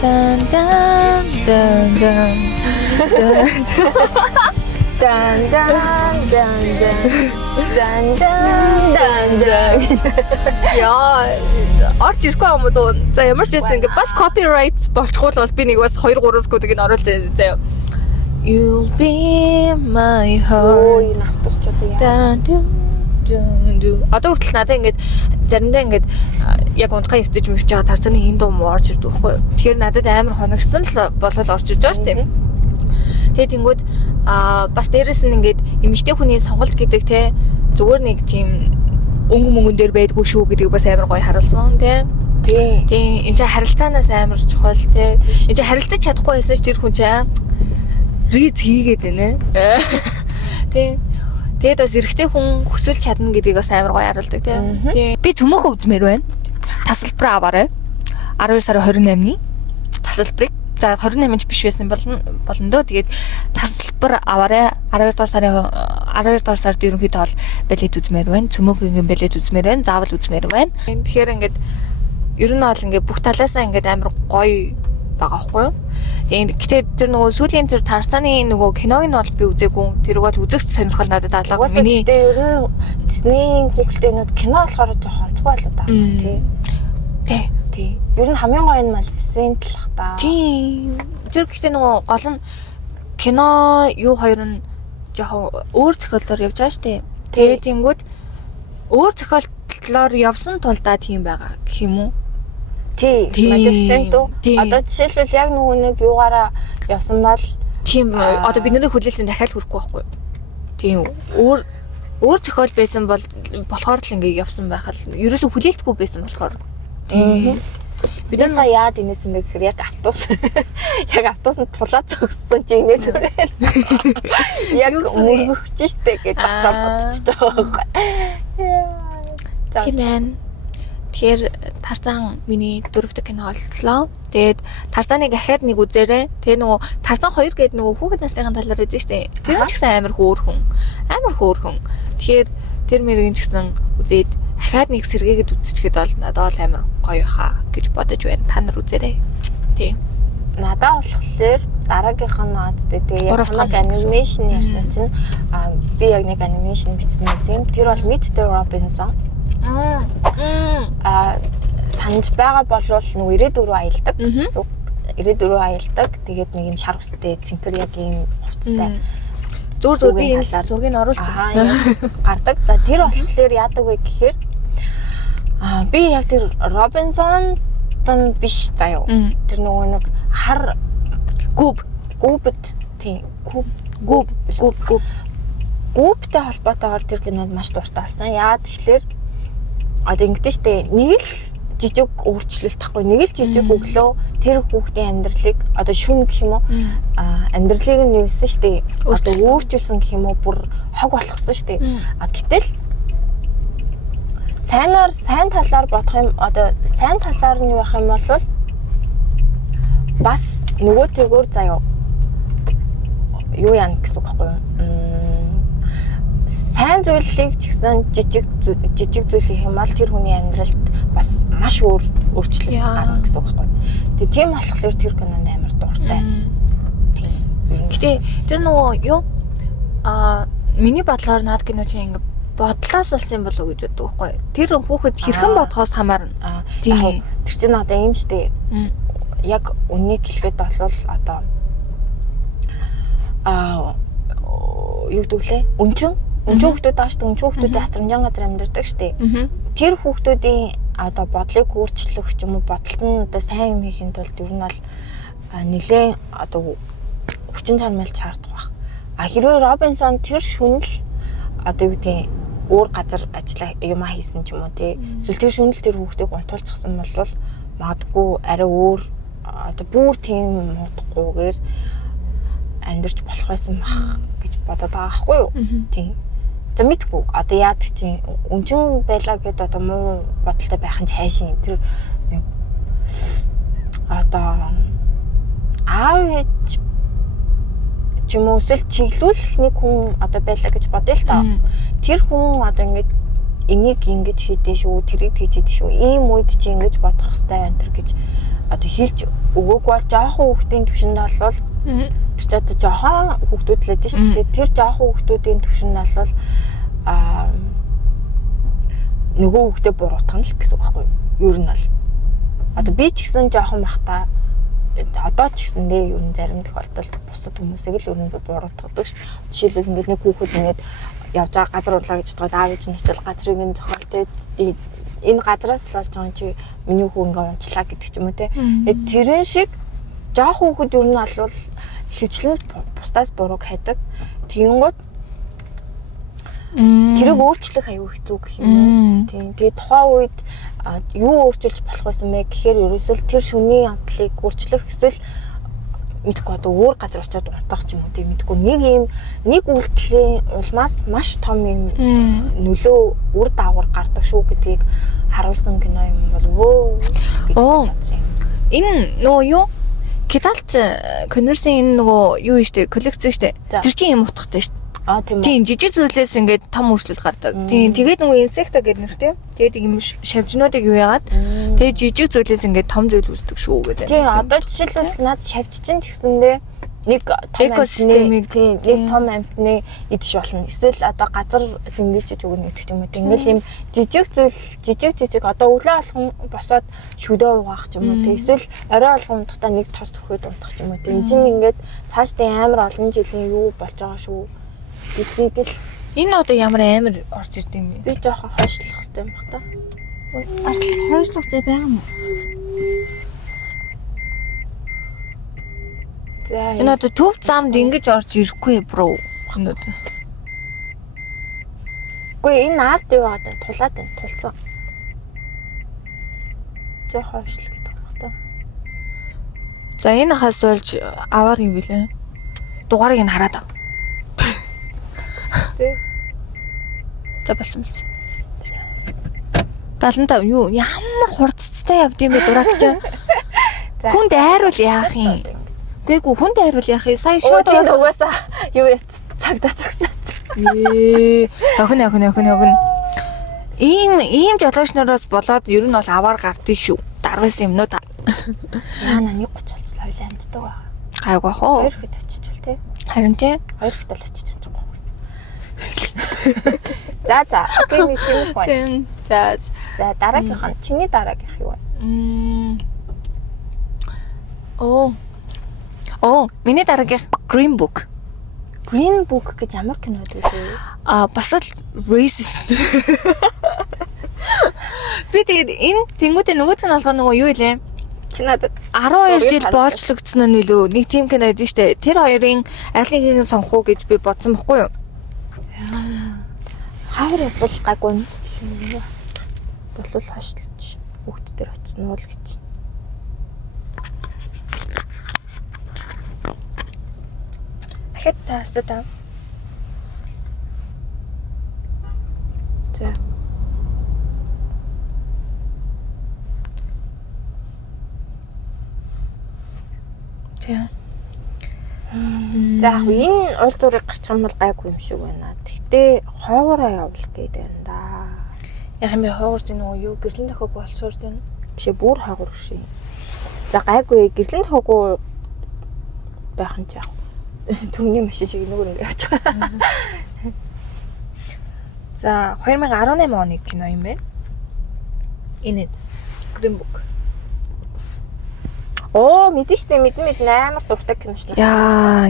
дан дан дан дан дан дан яа орч ирэхгүй юм дуу. За ямар ч байсан ингээд бас copyright болчихвол бол би нэг бас 2-3 секунд ингэ оруулъя заяа. You'll be my heart. Энэ автосчууд яа. Одоо хүртэл надад ингээд заримдаа ингээд яг унтгаа өвтөж мөвч байгаа Тарзаны энэ дуу муу орж ирдэг байхгүй юу. Тэгэхээр надад амар хоногсон л болол орж ирж байгаа шүү дээ. Тэгээ тэнгүүд бас дээрэс нь ингээд эмэгтэй хүний сонголт гэдэг те зүгээр нэг тийм өнгө дээр байдгүй шүү гэдгийг бас амар гоё харуулсан те. Тийм энэ чинь харилцаанаас амар чухал те. Энэ чинь харилцаж чадахгүй байсан ч тэр хүн чинь риз хийгээд байна. Тийм. Тэгээд бас эрэгтэй хүн хүсэл чадна гэдгийг бас амар гоё харуулдаг тийм. Би цөмөөхөө үзмээр байна. Тасалбар аваарай. 12 сарын 28-ны тасалбарыг за 28-нд биш байсан болно дөө. Тэгээд тасалбар аваарай. 12 дугаар сард ерөнхийдөө бол билет үзмээр байна. Цөмөөхөгийн билет үзмээр байна. Заавал үзмээр байна. Тэгэхээр ингээд ер нь бол ингээд бүх талаасаа ингээд амар гоё байгаа байхгүй юу? Гэхдээ тэр нөгөө сүүлийн тэр Тарзаны нөгөө киног нь бол би үзээгүй. Тэр бол үзэх сонирхол надад алга. Миний ер нь Disney хүүхдтэйнүүд кино болохоор жоохон онцгой болоод байгаа тий. Ер нь хамгийн гоё нь Maleficent л ах та. Тий. Тэр гэхдээ нөгөө гол нь кино юу хоёр нь жоохон өөр зохиолоор явж байгаа штэ. Тэгээд тэнгүүд өөр зохиолоор явсан тулдаа тийм байгаа гэх юм уу? Тий. Maleficent одоо жишээлбэл яг нөгөө нэг юугаараа явсан бол тийм одоо бидний хүлээлтийн дахиад хүрэхгүй байхгүй юу? Тийм өөр зохиол байсан болохоор л ингэ явсан байхад ерөөсө хүлээлтгүй байсан болохоор. Тийм. Бид нар яад инээсэн бэ гэхээр яг автобусанд тулаа зогссон чи инээ түрээ. Яг өнгөрч штэ гэж бодож байгаа байхгүй. Тийм байна. Тэгэхээр Тарзан миний 4 дахь кино боллоо. Тэгээд Тарзаныг ахаад нэг үзээрэй. Тэгээ нөгөө Тарзан 2 гэдэг нөгөө хүүхэд насны талаар үзэн штэ. Тэр нь ч гэсэн амар хөөрхөн. Тэгэхээр тэр мэрэгэн ч гэсэн үзээд ахаад нэг сэргээгээд үзчихэхэд бол надад бол амар гоё хаа гэж бодож байна. Та нар үзээрэй. Тийм. Надад болохоор дараагийнх нь наадтай тэгээ яг анимашн ярьсан чинь би яг нэг анимашн бичсэн юм. Тэр бол Meet the Robinson. Санаж байгаа болвол нөгөө 94 аялдаг гэсэн үг. 94 аялдаг. Тэгээд нэг юм шар устай цэнтэр яг ийм хувцастай. Зүгээр би энэ зургийг оруулчихсан. Гардаг. За тэр болохоор яадаг вэ гэхээр би яг тэр Робинсон тань биш заяа. Тэр нөгөө нэг хар гүбэд тийм гүбтэй холбоотойгоор тэр кинонд маш дуртай болсон. Яагаад тэгэхээр одоо ингэдэж штэ нэг л жижиг өөрчлөлт тахгүй нэг л жижиг өглөө тэр хүүхдийн амьдралыг одоо шүн гэх юм уу амьдралыг нь юусэн штэ одоо өөрчилсөн гэх юм уу бүр хог болгосон штэ гэтэл сайн талаар бодох юм одоо сайн талаар нь юу байх юм бол бас нөгөө тэгвэр заяа юу яана гэсэн үг байхгүй юу сайн зүйлийг ч гэсэн жижиг зүйл юм бол тэр хүний амьдралд бас маш өөрчлөлт гарна гэсэн үг байхгүй. Тэгээ тийм болохоор тэр кинонд амар дуртай. Гэтэ тэр нөгөө юу миний бодлоор наад кино чинь ингээ бодлоос болсон болов уу гэж боддог байхгүй. Тэр хүүхэд хэрхэн бодхоос хамаарна. Тийм. Тэр чинь одоо юм штэ. Яг үнийг хэлэхэд бол одоо юу гэвэл өнчин хүүхдүүд байгаа шүү дээ. Өнчин хүүхдүүд асрамжаан газар амьдардаг шүү дээ. Тэр хүүхдүүдийн одоо бодлыг өөрчлөх ч юм уу бодолд нь одоо сайн юм хийхин тулд ер нь бол нэлээд одоо хүчин чармайлж шаардах байх. Хэрвээ Робинсон тэр шүнэл одоо юу гэдэг өөр газар ажиллаа юмаа хийсэн ч юм уу тий. Эсвэл тэр шүнэл тэр хүүхдийг унтуулчихсан бол магадгүй арай өөр одоо бүр тийм муудахгүйгээр амьдарч болох байсан бах гэж бодоод байгаа байхгүй юу? Тийм. За мэдгүй одоо яадаг чинь өнчин байлаа гэдээ одоо муу бодолтой байх нь цаашийн тэр одоо аав ээж ч юм уу эсвэл чиглүүлэх нэг хүн одоо байлаа гэж бодъё л та. Тэр хүн одоо ингэж энийг ингэж хийдэ шүү, тэрийг хийж хийдэ шүү. Ийм үед чи ингэж бодох хэрэгтэй энэ төр гэж одоо хэлж өгөөг бол жоохон хүүхдийн төвшөнд бол тэр ч одоо жоохон хүүхдүүд л байдаг шүү дээ. Тэр жоохон хүүхдүүдийн төвшөнд бол нөгөө хүүхдээ буруутгах нь л гэсэн үг байхгүй юу? Ер нь бол одоо би ч гэсэн жоохон махта одоо ч гэсэндээ ер нь зарим тохиолдолд бусад хүмүүсийг л ер нь буруутгадаг шүү дээ. Жишээлбэл ингээд нэг хүүхэд ингээд явж байгаа газар урлаа гэж бодоод аав ээж нь хичээл газрыг нь зохиолтой энэ газраас л болж байгаа чи миний хүү ингээд унчлаа гэдэг ч юм уу те. Тэрэн шиг жоохон хүүхэд ер нь алвал хөвчлэн бусдаас бурууг хайдаг. Тэгэнгүүт тэрийг өөрчлөх аюу хэцүү гэх юм уу. Тийм. Тэгээ тухайн үед юу өөрчилж болох байсан бэ гэхээр ерөөсөө тэр шөнийн амтлыг өөрчлөх эсвэл мэдгүй одоо өөр газар очиод унтах ч юм уу тийм мэдгүй нэг үйлдэлийн улмаас маш том юм нөлөө үр дагавар гардаг шүү гэдгийг харуулсан кино юм бол энэ нөгөө юу Киталц Конверсийн энэ нөгөө юу штэ коллекц штэ тэр чинь юм утгатай штэ. Тийм жижиг зүйлээс ингээд том өөрчлөлт гардаг. Тийм тэгээд нөгөө инсекта гэдэг нэртэй. Тэгээд юм шавжнуудыг юу яагаад тэгээд жижиг зүйлээс ингээд том зүйл үүсдэг шүү гэдэг. Тийм одоо жишээлбэл над шавжчин гэсэндээ нэг том экосистемийг нэг том амтны идэж болно. Эсвэл одоо газар сэнгэлжиж өгнө гэдэг юм уу. Ингээл юм жижиг одоо өглөө алхам босоод шүдөө угаах ч юм уу. Эсвэл орой алхам унтахдаа нэг тос төхөд унтах ч юм уу. Энэ чинь ингээд цаашдаа амар олон жилийн юу болж байгаа шүү. Гэдгийг л энэ одоо ямар амар орж ирд юм бэ? Би жоохон хойшлох хэрэгтэй юм бах та. Артал хойшлох зэ байгаа юм уу? За энэ одоо төв замд ингэж орж ирэхгүй бро. Өнөд. Үгүй энэ ард юу байгаа даа тулаад байна тулцсан. Жоохон хойшлох гэдэг юм бах та. За энэ хас болж аваар юм билээ. Дугаарыг нь хараад ав. За болсон биз. 75 юу ямар хурцтай явд юм бэ дураач чинь. Хүнд айруул яах юм? Гээгүй хүнд айруул яах юм? Сая шууд угаасаа юу цагдаа цагсаа. Охин. Ийм жолоочнороос болоод ер нь бол аваар гардыг шүү. Дарвалсан юмнууд. Яана 1:30 болчихлоо хоёлаа амждаг байгаа. Гайгүй хоо. 2 хэд очичвал те. Харин тий. 2 хэд л очиж амжих гоо. За окей нэг юм байна. За дараагийнх нь чиний дараагийнх юу вэ? Миний дараагийнх Green Book. Green Book гэж ямар кино вэ? Бас л racist. Би тэгээд энэ тэнгуүтэй нөгөөдг нь болохоор нөгөө юу илээ? Чи надад 12 жил боолчлогдсон нь үлээ. Нэг тим кино байдсан штэ. Тэр хоёрын алийг сонгох уу гэж би бодсон байхгүй юу? Хавар бол гайгүй юм. Болол хойшлж. хүүхдүүдээр очсон уу л гэж. Дахиад та асуудаа. За. За. За яг энэ уул зургийг гарчих юм бол гайгүй юм шиг байна. Гэхдээ хойгоороо явуул гээд байна да. Яг юм хойгорж нөгөө юу гэрлийн тохиог болцоорж байна. Бишээ бүр хойгоор шээ. За гайгүй гэрлийн тохиог байх нь ч яг түрний машин шиг нөгөө ингэ явж байгаа. За 2018 оны кино юм байна. Энэ Green Book. Оо мэдэн штэ мэдэн амар дуртай кино шнэ. Яа,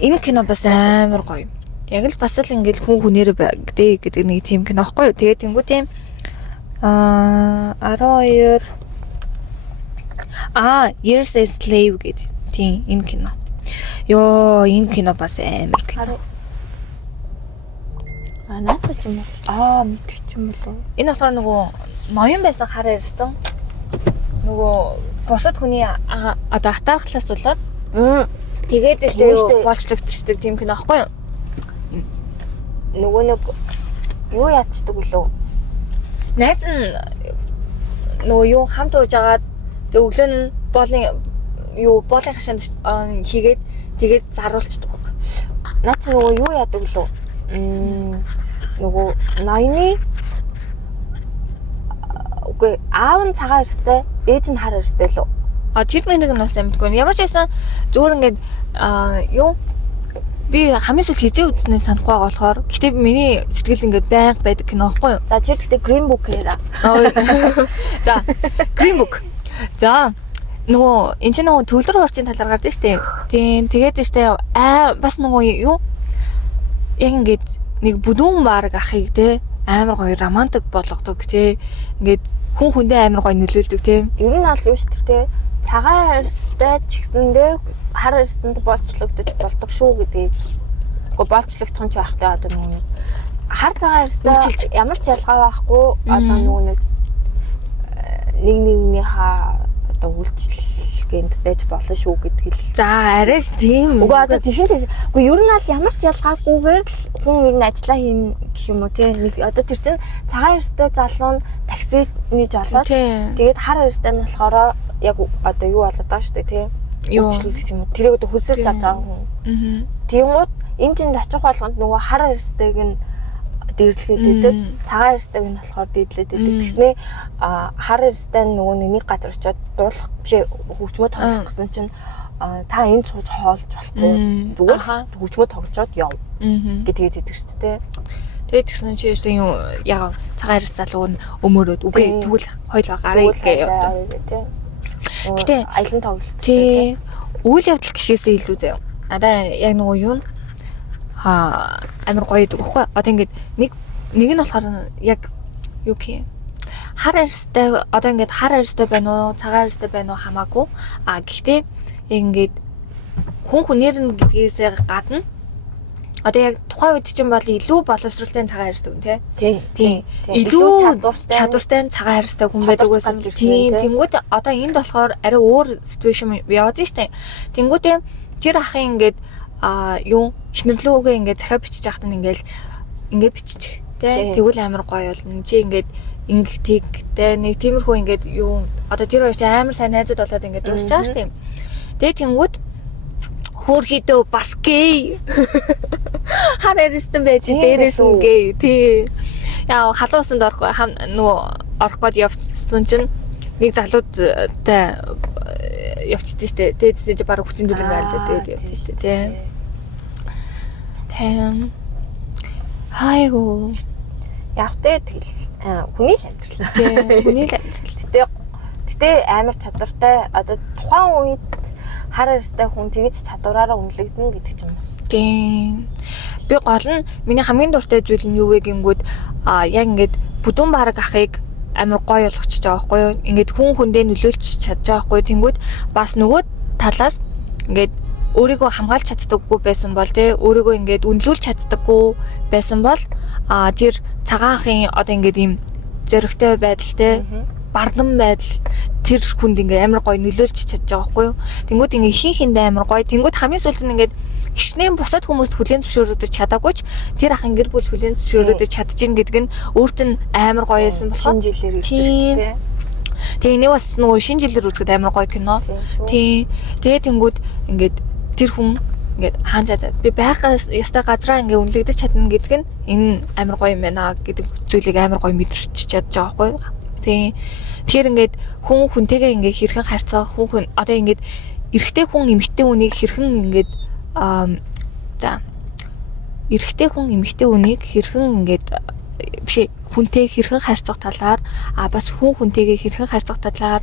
энэ кино бас амар гоё. Яг л бас л ингээл хүн хүнээр гэдэг нэг тийм кино аахгүй юу? Тэгээд тэнгуү тийм 12 Years a Slave гэдэг тийм энэ кино. Йоо, энэ кино бас амар кино. Наадах юм бол мэдчих юм болов. Энэ болохоор нөгөө ноён байсан хараа ярьсан. Нөгөө босод хүний одоо атаархлаас болоод тэгээд ихтэй болчлогдчихдаг тийм кино аахгүй юу? Нөгөө нэг юу яачдаг үлээ. Найз нь нөгөө юу хамт ууж агаад тэг өглөө нь боолын хашаанд хийгээд тэгээд заруулчихдаг байхгүй. Наач нөгөө юу яадаг үлээ. Нөгөө ноёны үгүй аав нь цагаан эрстэй, ээж нь хар эрстэй лөө. Тэр мэнэг нь бас амтгүй. Ямар ч байсан зүгээр ингээд юу би хамгийн сүүл хизээ үзснээ санахгүй байгаа болохоор гэтээ миний сэтгэл ингээд байнга байдаг кино байхгүй юу? За чи гэхдээ Green Book яриа. За Green Book. За нөгөө энэ чинь нөгөө төвлөр хуурчийн талаар гардаг штеп. Тийм тэгээд штеп бас нөгөө юу яг ингээд нэг бүдүүн баг ахыг те амар гоё романтик болгодог те ингээд хүн хүндээ амар гоё нөлөөлдөг те. Ер нь аль юу штэ те цагаан эрстэй ч гэсэндээ хар эрстэнд болцлогдож болдог шүү гэдгийг. Гэхдээ болцлогдох нь ч байхтай одоо нөгөө хар цагаан эрстэй ямар ч ялгаа байхгүй одоо нөгөө нэг нэгнийхээ одоо үйлчлэгэнд байж болно шүү гэдгийг л. За арайш тийм. Үгүй одоо тэгин ч үгүй ер нь аль ямар ч ялгаагүйгээр л хүн ер нь ажиллаа хийн гэх юм уу те. Нэг одоо тэр чинь цагаан эрстэй залуу нь таксины жолооч. Тэгээд хар эрстэй нь болохоор яг одоо юу болоод байгаа шүү дээ тий. Үйлчлүүлэх юм уу. Тэрийг одоо хөсөлж авч байгаа хүн. Тиймүүд энэ тэнд очих болгонд нөгөө хар эрстэйг нь дээрлэхэд идэг, цагаан эрстэйг нь болохоор дээдлээд идэг. Тэснээ хар эрстэй нь нөгөө нэг газар очиод дуулах бишээ хөгжмөө тоглох гэсэн чинь та энд сууж хоолж болохгүй. Зүгээр хөгжмөө тогложоод яв. Гэдгээд идэг шүү дээ. Тэгээд тэгсэн чи юм яг цагаан эрс залуу нь өмөрөөд үгүй тэгвэл хоёлоо гарыг гэж явдаг. Гэтэ аялан тоглолт. Тий. Үйл явдал гэхээсээ илүү заяа. Надаа яг нөгөө юу амар гоё гэдэг баггүй. Одоо ингээд нэг нь болохоор яг юу гэх хар арьстай одоо ингээд хар арьстай байна уу, цагаан арьстай байна уу хамаагүй. Гэхдээ яг ингээд хүн хүнээр нь гэдгээсээ гадна одоо яг тухайн үед чинь бол илүү боловсралтай цагаан арьстай хүн тий. Илүү чадвартай цагаан арьстай хүн байдаг байсан. Тийм. Тэнгүүд одоо энд болохоор арай өөр ситүэйшн яваад штэ. Тэнгүүдээ тэр ахын ингээд юу ихнэрлүүгээ ингээд захиа бичиж яхад нь ингээд биччих тий. Тэгвэл амар гоё болно. Чи ингээд тэгтэй нэг тиймэрхүү ингээд юу одоо тэр хоёр чи амар сайн найзууд болоод ингээд дуусч байгаа штэ. Тэгээ тэнгүүд хөөрхийдөө бас гей. Хар арьстай байж дээрээс нь гей. Тий. Яа халуусанд нөгөө орох гээд явсан чинь нэг залуутай явчихсан штэ. Тэгээдсэн чи бараг хүчин дүлэн айлаа тэгээд явчихсан штэ тий. Тэм. Хайгоо. Явтай тэгэл хүний л амьдрал. Тий. Хүний л амьдрал. Гэтэ амар чадвартай одоо тухайн үед хар арьстай хүн тэгж чадвараараа үнэлэгдэнэ гэдэг ч юм уу. Тийм. Би гол нь миний хамгийн дуртай зүйл нь юу вэ гингүүд яг ингээд бүдүүн бараг ахыг амар гоё болгочихж байгаа байхгүй юу? Ингээд хүн хүндээ нөлөөлж чадж байгаа байхгүй юу? Тэнгүүд бас нөгөө талаас ингээд өөрийгөө хамгаалж чаддаггүй байсан бол тий өөрийгөө ингээд үнэлүүлж чаддаггүй байсан бол тэр цагаан ахын одоо ингээд ийм зөрөгтэй байдал тий бардам байдал тэр хүнд ингээ амар гоё нөлөөлж чадж байгаа байхгүй юу. Тэнгүүд ингээ хин хиндээ амар гоё. Тэнгүүд хамгийн сүүлд нь ингээ гişнээ бусад хүмүүст хүлээн зөвшөөрөөдөж чадаагүй ч тэр ахын гэр бүл хүлээн зөвшөөрөөдөж чадчихин гэдэг нь өөрт нь амар гоё байсан болохоо. Шинэ жилээр үздэг. Тэгээ нэг бас нөгөө шинэ жилээр үзэхэд амар гоё кино. Тийм. Тэгээ тэнгүүд ингээд тэр хүн ингээд хаан би байгаас ястай газраа ингээ үнэлэгдэж чадна гэдэг нь энэ амар гоё юм байна гэдэг зүйлийг амар гоё мэдэрч чадж байгаа байхгүй юу. Тийм. Тэгэхээр ингээд хүнтэйгээ ингээ хэрхэн харьцах хүн одоо ингээд эрэгтэй хүн эмэгтэй хүнийг хэрхэн ингээд эрэгтэй хүн эмэгтэй хүнийг хэрхэн ингээд биш хүнтэй хэрхэн харьцах талаар бас хүнтэйгээ хэрхэн харьцах талаар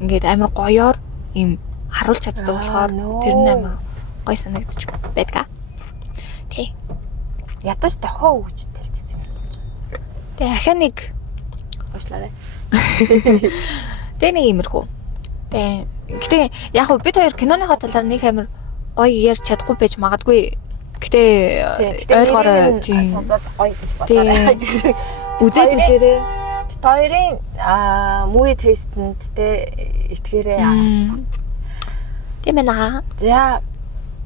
ингээд амар гоёор юм харуулж чаддаг болохоор тэр нь амар гоё санагдчих байдгаа. Тий. Ядаж дохоо өгч талчихсан юм болж байна. Тэгээ ахаа нэг уушлаарай. Тэгээ нэг иймэрхүү. Тэгээ гэтээ яг хөө бид хоёр киноныхоо талаар нэг амар гоё ярьж чадахгүй байж магадгүй. Гэтээ ойлгоорой тийм. Сонсоод гоё гэж бодлоо. Үзээд үзээрэй. Бид хоёрын movie taste-нд те итгээрэй. Тийм ээ. За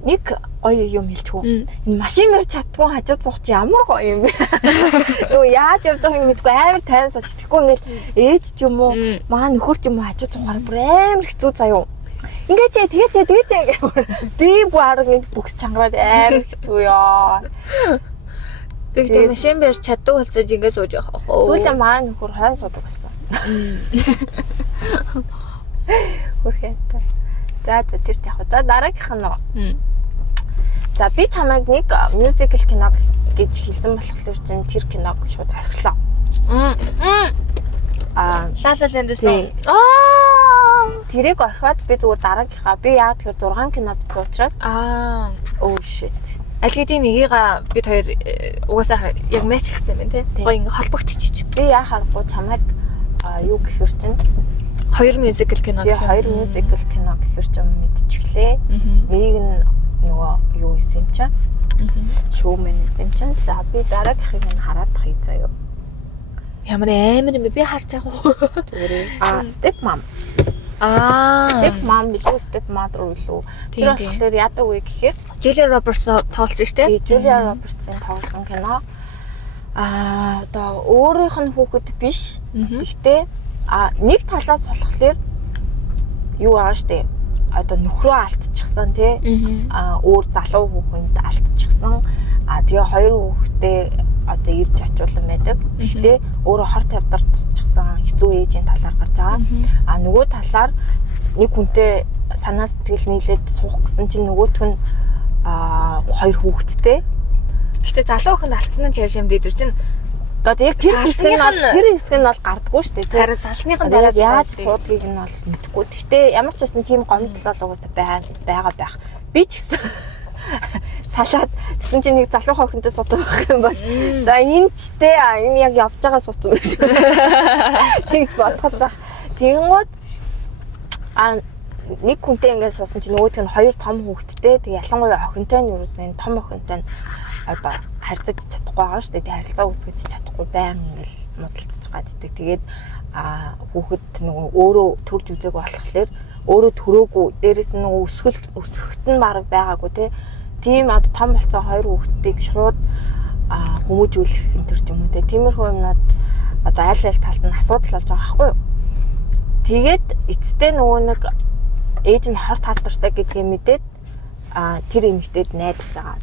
нэг гоё юм хэлчихв. Энэ машин мэрч чадгүй хажууд суух чи ямар гоё юм бэ? Юу яаж явж байгааг мэдгүй амар тайван сууж тэгэхгүй ингээл ээж ч юм уу маа нөхөр ч юм уу хажууд суухаар бүр амар хэцүү заяа. Ингээд тэгээ гэх би баг нэг бүкс чангараад амар хэцүү ёо. Би гэдэг машин барьж чаддаг болсоо ингээд сууж явах хөө. Сүүлээ маа нөхөр хойно суудаг болсон. Хөрхөөтэй. За тэр яг. За дараагийнх нь. За би чамайг нэг мюзикл кино гэж хэлсэн болохоор чинь тэр киног шууд орхилоо. La La Land тийм. Тэрийг орхиод би зүгээр дараагийнхаа би яг тэр 6 кино бичсэн учраас oh shit. Аль хэдийн нэгийг бид хоёр угаасаа яг мэйчлсэн юм тий. Гоё ингээ холбогдчихчих. Би яхахгүй чамайг юу гэхэр чинь 2 мюзикл кино гэх юм. 2 мюзикл кино гэхэр чинь мэдчихлээ. Нэг нь нөгөө юу исэн юм чинь. Шоумен исэн юм чинь. За би дараагийнхыг нь хараад хий заяа. Ямар амар юм бэ? Би харж байгаа уу? Зүгээр. Step Mom. Step Mom билүү Step Mother билүү. Тэр болохоор яадаг вэ гэхээр Julia Roberts тоглосон шүү дээ. Julia Roberts-ийн тоглосон кино. Одоо өөрийнх нь хүүхэд биш. Гэхдээ нэг талаас болохоор юу байгаа шүү дээ. Одоо нөхрөө алдчихсан тий. Өөр залуу хүүхэнд алдчихсан. Тэгээ хоёр хүүхдээ одоо ирж очиулсан байдаг. Гэхдээ өөрөө хор тавдар тусчихсан хэцүү ээжийн талаар гарч байгаа. Нөгөө талаар нэг хүнтэй санаа сэтгэл нийлээд суух гэсэн чинь нөгөөх нь хоёр хүүхэдтэй. Гэхдээ залуу хүнд алдсан нь яаж юм бэ? Тэр чинь одоо яг тэр хэсэг нь бол гардггүй шүү дээ. Харин салсныхан дараа яаж суудгийг нь бол мэдэхгүй. Гэхдээ ямар ч байсан тийм гомдол бол угаасаа байгаа байх. Би ч гэсэн салаад гэсэн чинь нэг залуу хохинтой суудсан байх юм бол за энэ ч те энэ яг явж байгаа суудсан байх шүү. Тэгж бодход байх. Тэгэнгүүт нэг хүнтэй ингээд суусан чинь нөгөөх нь хоёр том хүүхэдтэй. Тэг ялангуяа охинтой нь юусэн том охинтой нь одоо харьцаж чадахгүй байгаа шүү дээ. Тэг харилцаа үүсгэж чадахгүй байн ингээл муудалцаж гад идэг. Тэгээд хүүхэд нөгөө өөрөө төрж үзээг болохоор өөрөө төрөөгүй дээрэс нь нөгөө өсөхт нь баг байгаагүй те. Тийм одоо том болцоо хоёр хүүхдийг шууд хүмүүжүүлэх энэ төр ч юм уу те. Тиймэрхүү юмнууд одоо аль талд нь асуудал болж байгаа байхгүй юу? Тэгээд эцэстээ нөгөө нэг ээж нь хор тавтартай гэдгийг мэдээд тэр эмэгтэйд найдаж байгаа.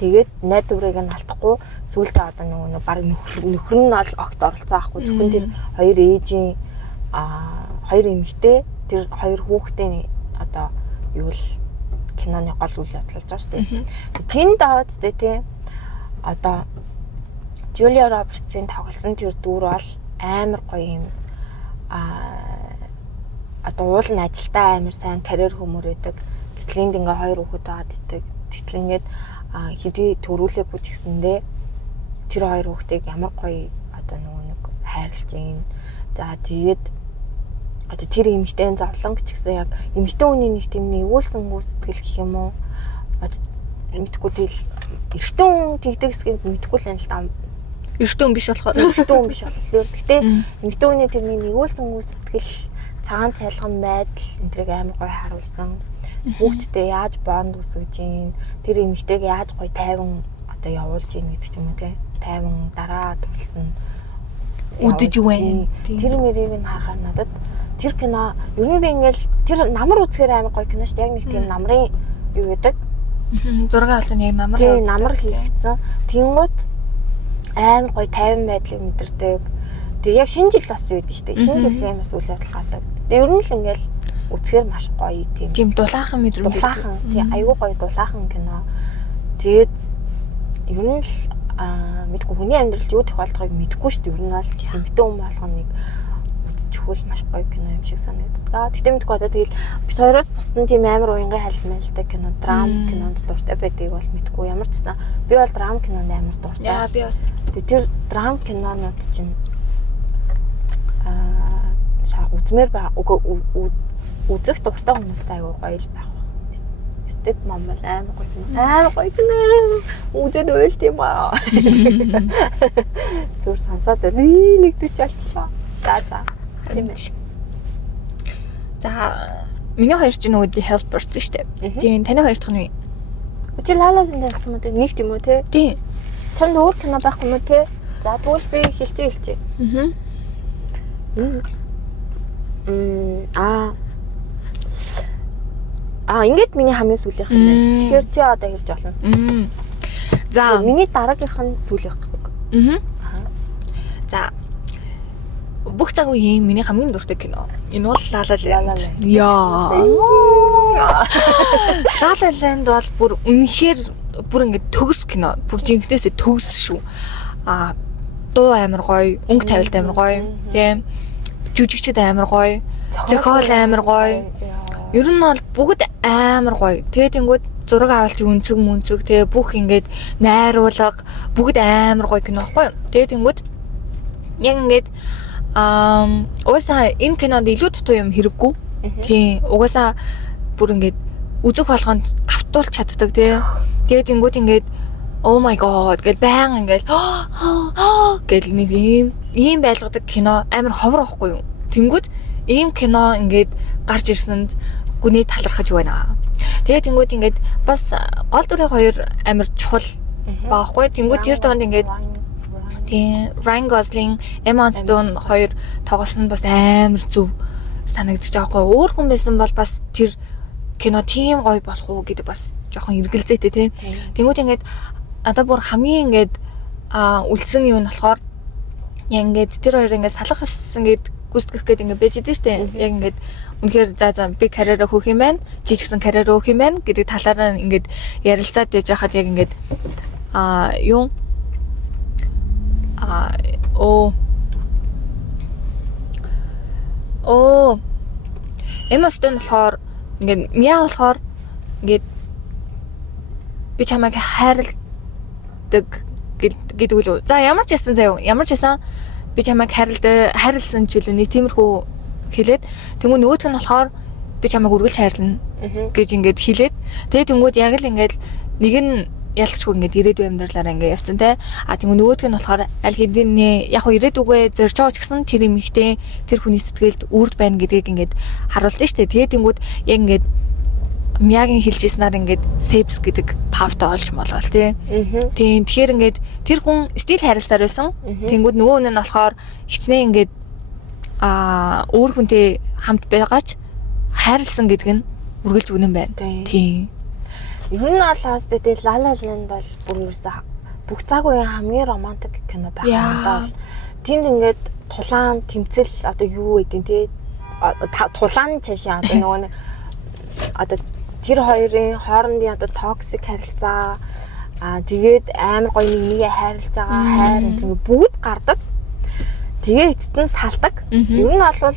Тэгээд найдварыг нь алдахгүй сүүлдээ одоо нөгөө баг нөхөр нь бол огт оролцоо авахгүй зөвхөн тэр хоёр ээжийн хоёр эмэгтэй тэр хоёр хүүхдийн одоо юу л киноны гол үйл явдал болж байгаа шүү дээ. Тэнд аваад зү тэ одоо Julia Roberts-ийн тоглосон тэр дүр бол амар гоё юм. Одоо уул нь ажилдаа амар сайн карьер хүмүүрээдэг. Тэтлэнд ингээ хоёр хүүхэд байгаад идэг. Тэтэл ингээд хэдий төрүүлээгүй ч гэсэндээ тэр хоёр хүүхдийг ямар гоё одоо нөгөө нэг хайрлж ийн. За тэгээд одоо тэр эмэгтэйн зовлон ч гэсэн яг эмэгтэй хүний нэг тийм нэгүүлсэн гүйцэтгэл гэх юм уу? Одоо мэдхгүй тэгэл эрэгтэй хүн тэгдэг хэсгийг мэдхгүй л юм л да. Эрэгтэй хүн биш болохоор. Эрэгтэй хүн биш болохоор. Гэтэ эмэгтэй хүний тэрний нэгүүлсэн сэтгэл, цагаан цайлган байдал энтрийг амар гоё харуулсан. Хүүхдтэй яаж бонд үсгэж ийн, тэр эмэгтэйг яаж гоё тайван одоо явуулж ийн гэдэг ч юм уу те. Тайван дараа туралтан үдэж байна. Тэр мэрийг нь харахаар надад тэр кино ер нь би ингээл тэр намар үзэхээр амар гоё кино шүү дээ. Яг нэг тийм намрын юу гэдэг. Зураг авалт нь яг намар явуулсан. Намар хийгдсэн. Тэнгууд амар гоё тайван байдлыг мэдэрдэг. Тэгээ яг шинэ жил бас үйдэн шүү дээ. Шинэ жилийн бас үйл явдал гардаг. Тэгээ ер нь л ингээл үзэхээр маш гоё тийм дулаахан мэдрэмж. Дулаахан тийм аюу гоё дулаахан кино. Тэгээд ер нь л мэдгүй хүний амьдралд юу тэх болдгойг мэдэхгүй шүү дээ. Ер нь бол эмэгтэй хүн болгоныг үзчихвэл маш гоё кино юм шиг санагддаг. Тэгтээ мэдгүй одоо тэгэл бид хоёроос бусдын тийм амар уянгийн халималтай кино, драм кинонд дуртай байдгийг бол мэдгүй. Ямар ч гэсэн би бол драм кинонд амар дуртай. Яа би бас. Тэгээ тэр драм кинонууд чинь үзмээр ба үзэх дуртай хүмүүстэй аягүй гоё л байх. Степ мам бол амар гоё кино. Амар гоё кино. Үзээд уйлт юм аа. Зүр сонсоод нэгдэж алчлаа. За. Тийм ээ. За миний хоёр ч нөгөө helpers шүү дээ. Тийм таны хоёр дахь нь юу? Чи лалалын дэх юм уу те? Нэг юм уу те? Тийм. Чанд өөр кино байх юм уу те? За тэгвэл би хэлчихье. Ингээд миний хамгийн сүүлийнх юм байна. Тэгэхээр чи одоо хэлж болно. За миний дараагийнх нь сүүлийнх гэсэн үг. За бүх цаг үеийн миний хамгийн дуртай кино. Энэ бол La La Land. Яа. La La Land бол бүр үнэхээр бүр ингээд төгс кино. Бүр жинхнээсээ төгс шүү. Дуу амар гоё, өнгө тавилт амар гоё, тийм. Жүжигчд амар гоё, зохиол амар гоё. Ер нь бол бүгд амар гоё. Тэгээд тэнгууд зураг авалтын өнцөг тэгээ бүх ингээд найруулга бүгд амар гоё кино байхгүй юу? Тэгээд тэнгууд яг ингээд угаасаа энэ кинонд илүү дутуу юм хэрэггүй. Тийм. Угаасаа бүр ингээд үзэх болгонд автуулж чаддаг тий. Тэгээд тэнгууд ингээд oh my god гэж баян ингээд гэл нэг ийм байлгадаг кино амар ховор байхгүй юу? Тэнгүүд ийм кино ингээд гарч ирсэнд гүний талархаж байна. Тэгээд тэнгүүд ингээд бас гол дүрийн хоёр амар чухал баахгүй. Тэнгүүд тэр донд ингээд тийм Ryan Gosling, Emma Stone хоёр тоглосон нь бас амар зөв санагдчих жоохгүй. Өөр хүн байсан бол бас тэр кино тийм гоё болох уу гэдэг бас жоохон эргэлзээтэй тийм. Тэнгүүд ингээд одоо бүр хамгийн ингээд үлдсэн юм нь болохоор яг ингээд тэр хоёр ингээд салах гэсэн гээд гүйцэтгэх гээд ингээд байж идэв штэ. Яг ингээд үнэхээр за би карьераа хөөх юм байна. Жижигсэн карьераа хөөх юм байна гэдэг талаараа ингээд ярилцаад яж хахад яг ингээд юу Emma Stone болохоор ингээд Mia болохоор ингээд би чамайг хайрладаг гэдэг үлээ. За ямар ч ясан би чамайг хайрлсан ч үлээ нэг тиймэрхүү хэлээд тэнгуү нөгөөх нь болохоор би чамайг үргэлж хайрлана гэж ингээд хэлээд тэгээ тэнгууд яг л ингээд нэг нь ялцгүй ингээд ирээдүйн амьдралаараа ингээд явцсан те. Тэнгуү нөгөөх нь болохоор аль хэдийн яг ирээдүгөө зорж байгаа ч гэсэн тэр эмэгтэй тэр хүний сэтгэлд үрд байна гэдгийг ингээд харуулж штэ. Тэгээ тэнгууд яг ингээд Мягийн хэлжсэнаар ингээд Себс гэдэг павтай олж молгол тий. Тийм тэгэхээр ингээд тэр хүн стил харилцаар байсан. Тэнгүүд нөгөө хүн нь болохоор хичнээн ингээд өөр хүнтэй хамт байгаач хайрлсан гэдэг нь үргэлж үнэн байна. Тийм. Ер нь бол тэгээд La La Land бол бүр ерөөсөө бүх цаг үеийн хамгийн романтик кино байх юм даа. Тэнд ингээд тулаан тэмцэл одоо юу гэдэг тий. Тулаан цаашаа одоо нөгөө нэг одоо тэр хоёрын хоорондын одоо токсик харилцаа тэгээд амар гоё нэгнийгээ хайрлаж байгаа хайр энэ бүгд гардаг. Тэгээ эцэст нь салдаг. Ер нь бол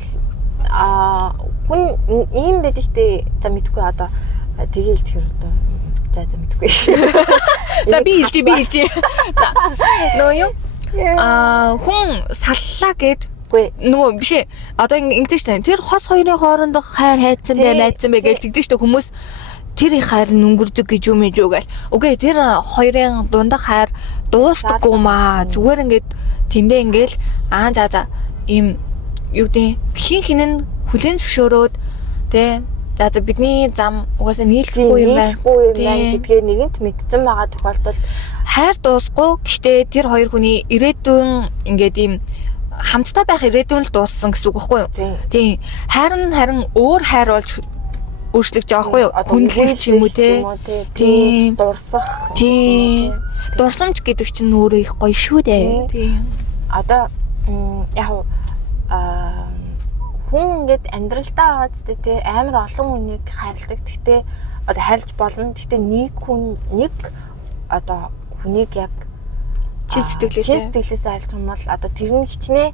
хүн ийм байдаг штэ. За мэдгүй одоо тэгээл тэр одоо за мэдгүй. За би хэлжээ. За нөгөө юу хүн саллаа гэд нөгөө биш ээ. Одоо ингэдэж штэ. Тэр хос хоёрын хоорондох хайр хайцсан байцсан бай гэж тэгдэж штэ хүмүүс тэр хайр нь өнгөрдөг гэж юм ээж үгээл. Үгүй тэр хоёрын дундах хайр дуустдаггүй маа. Зүгээр ингээд тэндээ ингээл за ийм юу гэдэг хин нь хүлэн зөвшөөрөөд тэ за бидний зам угаасаа нийлэхгүй юм байна. Гэдгээ нэгэнт мэдсэн байгаа тохиолдолд хайр дуусгүй. Гэхдээ тэр хоёр хүний ирээдүйн ингээд ийм хамтдаа байх ирээдүйн л дууссан гэсэн үг байхгүй юу? Тийм. Харин өөр хайр болж өөрчлөгдөж байгаа байхгүй юу? Хүндлэл ч юм уу те. Тийм. Дурсах. Тийм. Дурсамж гэдэг чинь өөрөө их гоё шүү дээ. Тийм. Одоо яг хүн ингээд амьдралдаа байгаа ч те амар олон хүнийг хайрладаг. Гэхдээ одоо хайрлаж болно. Гэхдээ нэг одоо хүнийг яг чин сэтгэлээсээ хайрлаж юм бол одоо тэр нь хичнээн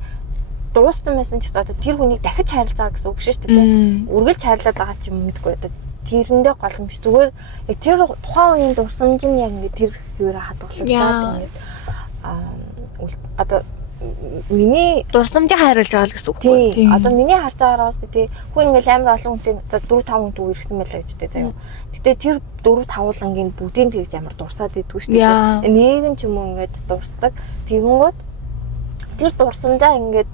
дууссан байсан ч гэсэн одоо тэр хүнийг дахиж хайрлаж байгаа гэсэн үг шүү дээ тийм. Үргэлж хайрлаад байгаа ч юм мэдгүй одоо тэрэндээ гол юм биш. Зүгээр яг тэр тухайн үеийн дурсамж нь яг ингээд тэр хөвөрө хадгалагдаад ингээд одоо миний дурсамжийг хайрлаж байгаа л гэсэн үг байхгүй тийм. Одоо миний харж байгаараас тийм хүн ингээд амар олон хүнтэй за 4-5 хүнтэй үерхсэн байлаа гэж үтэй заяа. Гэтэ тэр 4-5 бүгдийн тэгж амар дурсаад идэггүй шүү дээ. Нэг нь ч юм уу ингээд дурсдаг. Тэгэнгүүт тэр дурсамжаа ингээд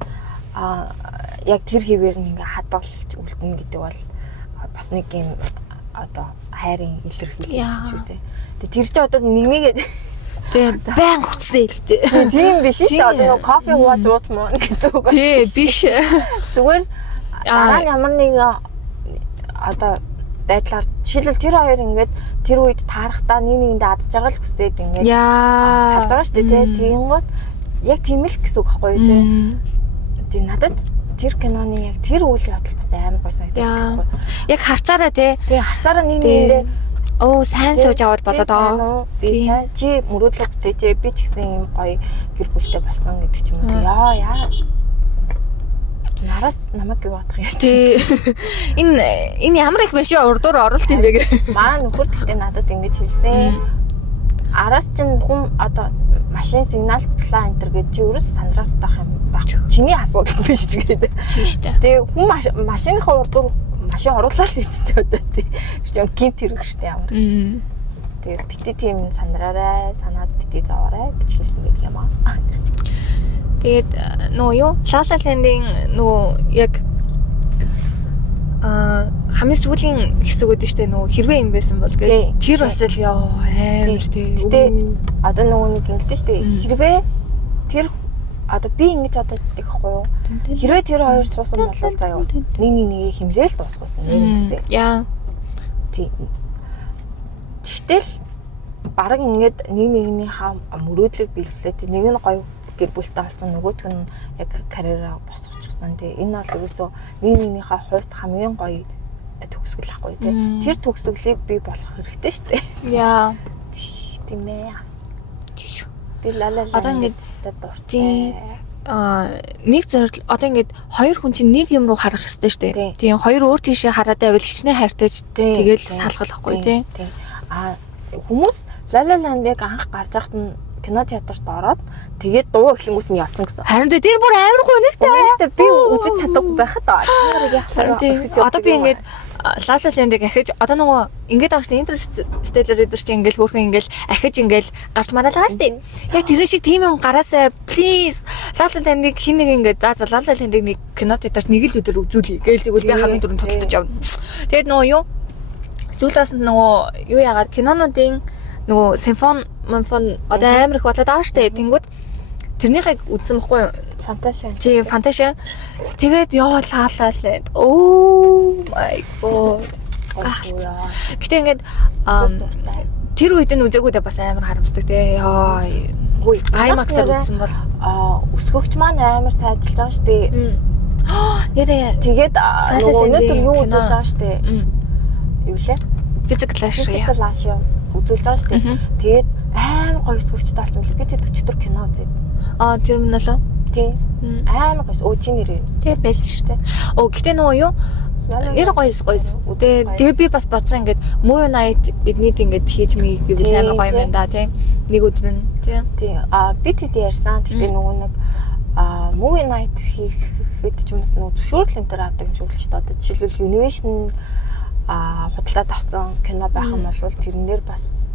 яг тэр хэвээр нь ингээ хадгалж үлдэнэ гэдэг бол бас нэг юм одоо хайрын илэрхийлэл гэж үү. Тэгээ тэр чинь одоо нэгнийгээ тэгээ баян хүчсэн л дээ. Тийм биш шүү дээ. Одоо кофе ууж муу гэсэн үг. Тийм биш. Зүгээр ямар нэг одоо байдлаар жишээлбэл тэр хоёр ингээд тэр үед таарахтаа нэгэндээ адж байгаа л хүсээд ингээд салж байгаа шүү дээ. Тэгэнгүүт яг тийм л гэсэн үг байхгүй юу. Тэгээ надад тэр киноны яг тэр үйл явдал бас амар гоё санагдав. Яг харцаараа тий. Тэгээ харцаараа нэгэндээ сайн сууж аваад болоод аа. Би сайн чи мөрөөдлөг бүтээжээ би ч гэсэн юм гоё гэр бүлтэй болсон гэдэг ч юм уу. Яа. Нараас намайг юу бодох юм. Тий. Энэ ямар их машин урдуур оролт юм бэ гэх. Маа нөхөр гэхдээ надад ингэж хэлсэн. Араас чинь хүн одоо машин сигналтлаа энэ төр гэж чи ерөөс сандралтах юм баг. Чиний асуудал биш ч гэдэг. Тийм шүү дээ. Тэгээ хүн машиныхаа урдуур машин оруулаад л эцтэй одоо тий. Чи гинт хэрэг штэ ямар. Тэгээ бити тийм сандраарай, санаад бити зовоорой гэж хэлсэн байдаг юм аа. Тэгээд нөгөө юу? La La Land-ийн нөгөө яг хамгийн сүүлийн хэсэг үүдэн штэ нөгөө хэрвээ юм байсан бол гээд тэр бас л амар тий. Гэтэ одоо нөгөө нэг ингэдэж штэ хэрвээ тэр одоо би ингэж одоо гэдэг байхгүй юу? Хэрвээ тэр хоёр суусан бол заяа нэг химлээл дуусгасан нэг гэсэн. Яа. Тий. Тэгтэл баг ингэж нэгнийхээ мөрөөдлөг биелүүлээд нэг нь гоё гэр бүлтэй болсон нөгөөх нь яг карьераа босгочихсон тий. Энэ бол ерөөсөө нэгнийхээ хувьд хамгийн гоё төгсгөл ахгүй тий. Тэр төгсгөлийг би болох хэрэгтэй шүү дээ. Яа. Тийм ээ. Би лалаа одоо ингэж дуртай. Нэг зорилт одоо ингэж хоёр хүн чинь нэг юм руу харах хэрэгтэй шүү дээ. Тийм хоёр өөр тийшээ хараад байвал хичнээн хайртайж тэгэл салгалахгүй тий. Хүмүүс La La Land-ыг анх гарч байхад нь кино театрт ороод тэгээд дуу эхлэнгүүт нь явсан гэсэн. Харин тэр бүр амар гонигтай. Би үзэж чадахгүй байхад одоо би ингээд La La Land-ыг ахиж одоо нөгөө ингээд авч Interstellar эдэр чи ингээд хөөрхөн ингээд ахиж ингээд гарч мараалгаа штэ. Яг тэр шиг тийм юм гараасаа please La La Land-ыг хин нэг ингээд за La La Land-ыг нэг кино театрт нэг л өдөр үзүүлье гээл тэгвэл би хамгийн дөрөнд тултаж явна. Тэгээд нөгөө юу сүүлээс нь нөгөө юу яагаад кинонуудын нөгөө симфон одоо амар их болоод байгаа штэ. Тэнгүүд тэрнийхийг үзсэн байхгүй юу? Фанташиа. Тийм, фанташиа. Тэгээд яа La La Land. Oh my god. Гэтэ ингээд тэр үед нь үзээгүүдээ бас амар харамсдаг тий. Яа. IMAX-аар үзсэн бол өсгөгч маань амар сайжилж байгаа штэ. Нэрээ. Тэгээд өнөөдөр юу үзүүлж байгаа штэ. Юу лээ? Physical Clash үзүүлж байгаа штэ. Тэгээд амар гоё сүрчтэй болсон бэл би 40 кино үзээд. Тэр юм нэлээ. Тий. Амар гоё чи нэр. Тий байсан штэ. Гэтээ нөгөө юу? Нэр гоё. Тэгээ би бас бодсон ингээд Movie Night биднийд ингээд хийж мэй гэвэл амар гоё юм да тий. Нэг өдөр нь тий. Би тэд ярьсан. Тэгтээ нөгөө нэг Movie Night хийхэд ч юмс нөгөө зөвшөөрөл энэ төр авдаг юм шиг л ч одоо жишээлбэл Univision худалдаад авсан кино байх юм бол тэрнээр бас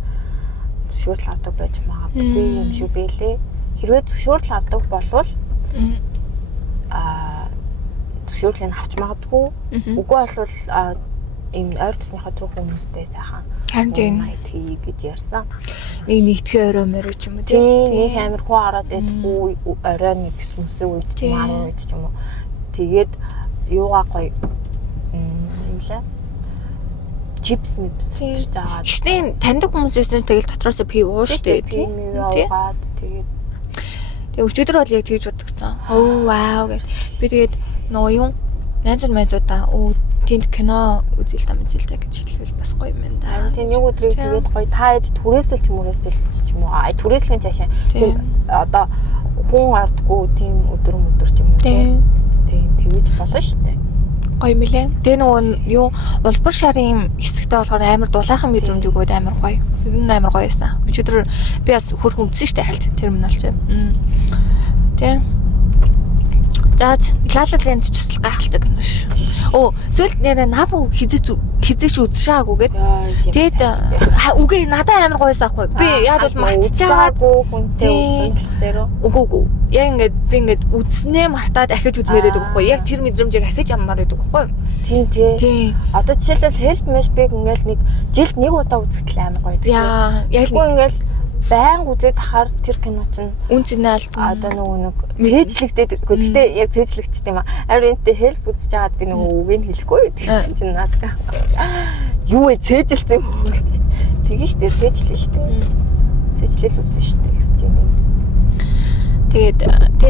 зөвшөөрөл авдаг байж магадгүй юм шүү бэлээ. Хэрвээ зөвшөөрөл авдаг болвол зөвшөөрлийг авч магадгүй. Үгүй болвол ийм ойр дотныхоо зөв хүмүүстэй сайхан харин тийм тий гэж ярьсан. Нэг нэгтгэхийн орой мөрөө ч юм уу тийм нэг амир хуу хараад байдгүй орой нэг сүнсээ үед ч юм уу үед ч юм уу. Тэгээд юугаа гоё юм лээ. Чипс мипс хийж байгаа. Гэвч таньдаг хүмүүсээс тэгэл дотроос пив ууш штэ тийм. Тэгээд өчигдөр бол яг тэгж бодгцсан. Оо вау гэх. Би тэгээд нөгөө юм найзуудаа тэнд кино үзэл тамзэлтэй гэж хэлвэл бас гоё юм да. Тийм нэг өдрийг тэгээд гоё та хэд түрээсэл ч юм уу. Түрээслийн цаашаа тийм одоо хүн ардгүй тийм өдөр ч юм уу. Тийм тэгэж болно шүү дээ. Гоё мөлий. Тэгээ нөгөө юу улбар шарын хэсэгтээ болохоор амар дулаахан мэдрэмж өгөөд амар гоё. Тэр нь амар гоё байсан. Өчигдөр би бас хөрх өмдсөн штэ хальт терминал чи. Тэг. За лалаленд ч бас гайхалтай кино шүү. Сүүлд нэрээ Набу хизээч үзшаагүйгээд тэгэд үгүй надад амар гоёс аахгүй. Би яад бол мартчихаагаад хүнтэй үзсэн болохоор үгүй. Яг ингээд би ингээд үзснээ мартаад ахиж үзмээр байдаг байхгүй. Яг тэр мэдрэмжийг ахиж аммаар байдаг байхгүй. Тийм. Одоо жишээлбэл help melbig ингээл нэг жилд нэг удаа үзэхдээ амар гоё. Яа, яг ингээл байнга үзээд хахаар тэр кино чинь үн цэнэлт одоо нөгөө нэг цээжлэгдээд гэхдээ яг цээжлэгчт юм аа. Харин энэтэй help үзэж байгаад би нөгөө үгийг хэлэхгүй гэсэн чинь наска. Юу вэ цээжилсэн юм уу? Тэгэн штэ цээжлэн штэ. Цээжлэл үзэн штэ гэсэн чинь юм. Тэгээд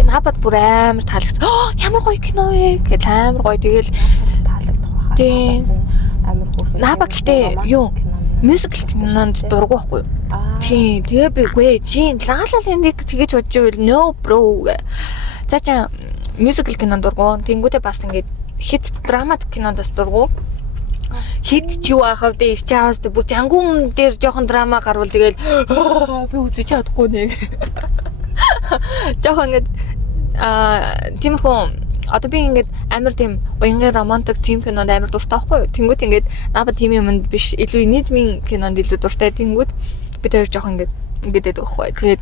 Набад бүр амар таалагдсан. Ямар гоё кино вэ гэж амар гоё тэгэл таалагдах байхаа. Тийм. Амар хөөрхөн. Наба гэхдээ юу мюзикл кинонд дургу байхгүй. Тийм. Тэгээ би гээ жин лалалын нэг тэгэж бодож байвал no bro. За чи мюзикл кинонд дургу. Тэнгүүдээ бас ингээд хит драмат кинонд бас дургу. Хит ч юу ахав дээ чи хаас бүр жангуун дээр жоохон драма гарвал тэгэл би үзэж чадахгүй нэ. Жоохон ингээд тиймэрхүү одоо би ингээд амар тийм уянгийн романтик тийм кинонд амар дуртай байхгүй юу? Тэнгүүд ингээд наба тийм юмд биш илүү нийтмийн кинонд илүү дуртай. Тэнгүүд би тэр жоохон ингээд байдаг байхгүй. Тэгээд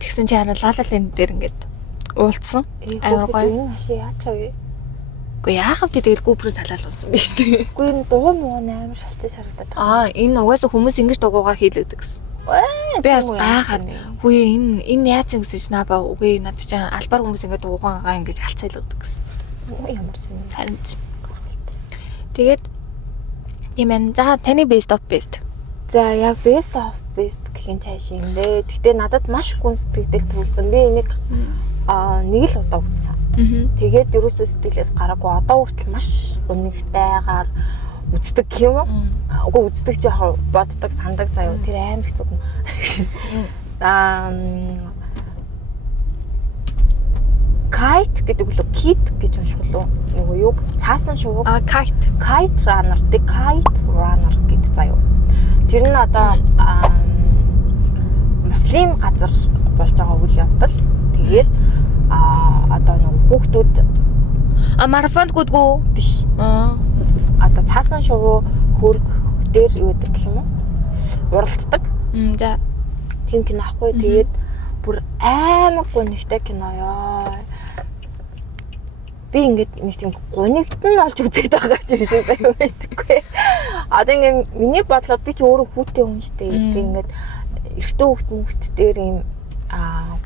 тэгсэн чи хараа лалалын дээр ингээд уулцсан. Амар гоё. Маш яачаа вэ? Гэхдээ яах вэ тэгэл гүүпрээс халаалуулсан биш үү? Үгүй энэ дуу муу амар шалцаж харагдаад. Энэ угаасаа хүмүүс ингэж дугуугаар хийлэгдэг гэсэн. Би бас гайхаад үгүй энэ яац гэсэн чинь наба үгүй над чинь албаар хүмүүс ингээд дуугагаа ингэж халцайлгадаг гэсэн. Ямар сонь. Харин ч. Тэгээд тийм ээ. За таны best of best. За яг best of best гэхин цааш юм бэ. Гэтэ надад маш гүн сэтгэлдэл төрүүлсэн. Би энийг нэг л удаа үзсэн. Тэгээд ерөөсөө сэтгэлээс гараагүй одоо хүртэл маш гүнэгтэйгээр үздэг юм уу? Үгүй үздэг ч яг боддог сандаг заяа тэр амар их зүг. Kite гэдэг үлээ kit гэж унших уу? Нөгөө юу? Цаасан шувуу. Kite runner, the kite runner гэдэг заяа. Тэр нь одоо муслим газар болж байгаа үйл явдал. Тэгээд одоо нөгөө хүүхдүүд марафонд гүдгүү биш. Одоо цаасан шувуу хөрөх дээр юу гэдэг гэх юм уу? Уралддаг. За. Тийм кино ахгүй. Тэгээд бүр амар гонигтай кино ёо. Би ингээд нэг тийм гонигтэн олж үзээд байгаа юм шиг байна байдаггүй. Одоо ингээд миний бодлоор би ч өөрөө хүүтэй хүн штэ. Тэгээд ингээд эрэгтэй хүүхд дээр ийм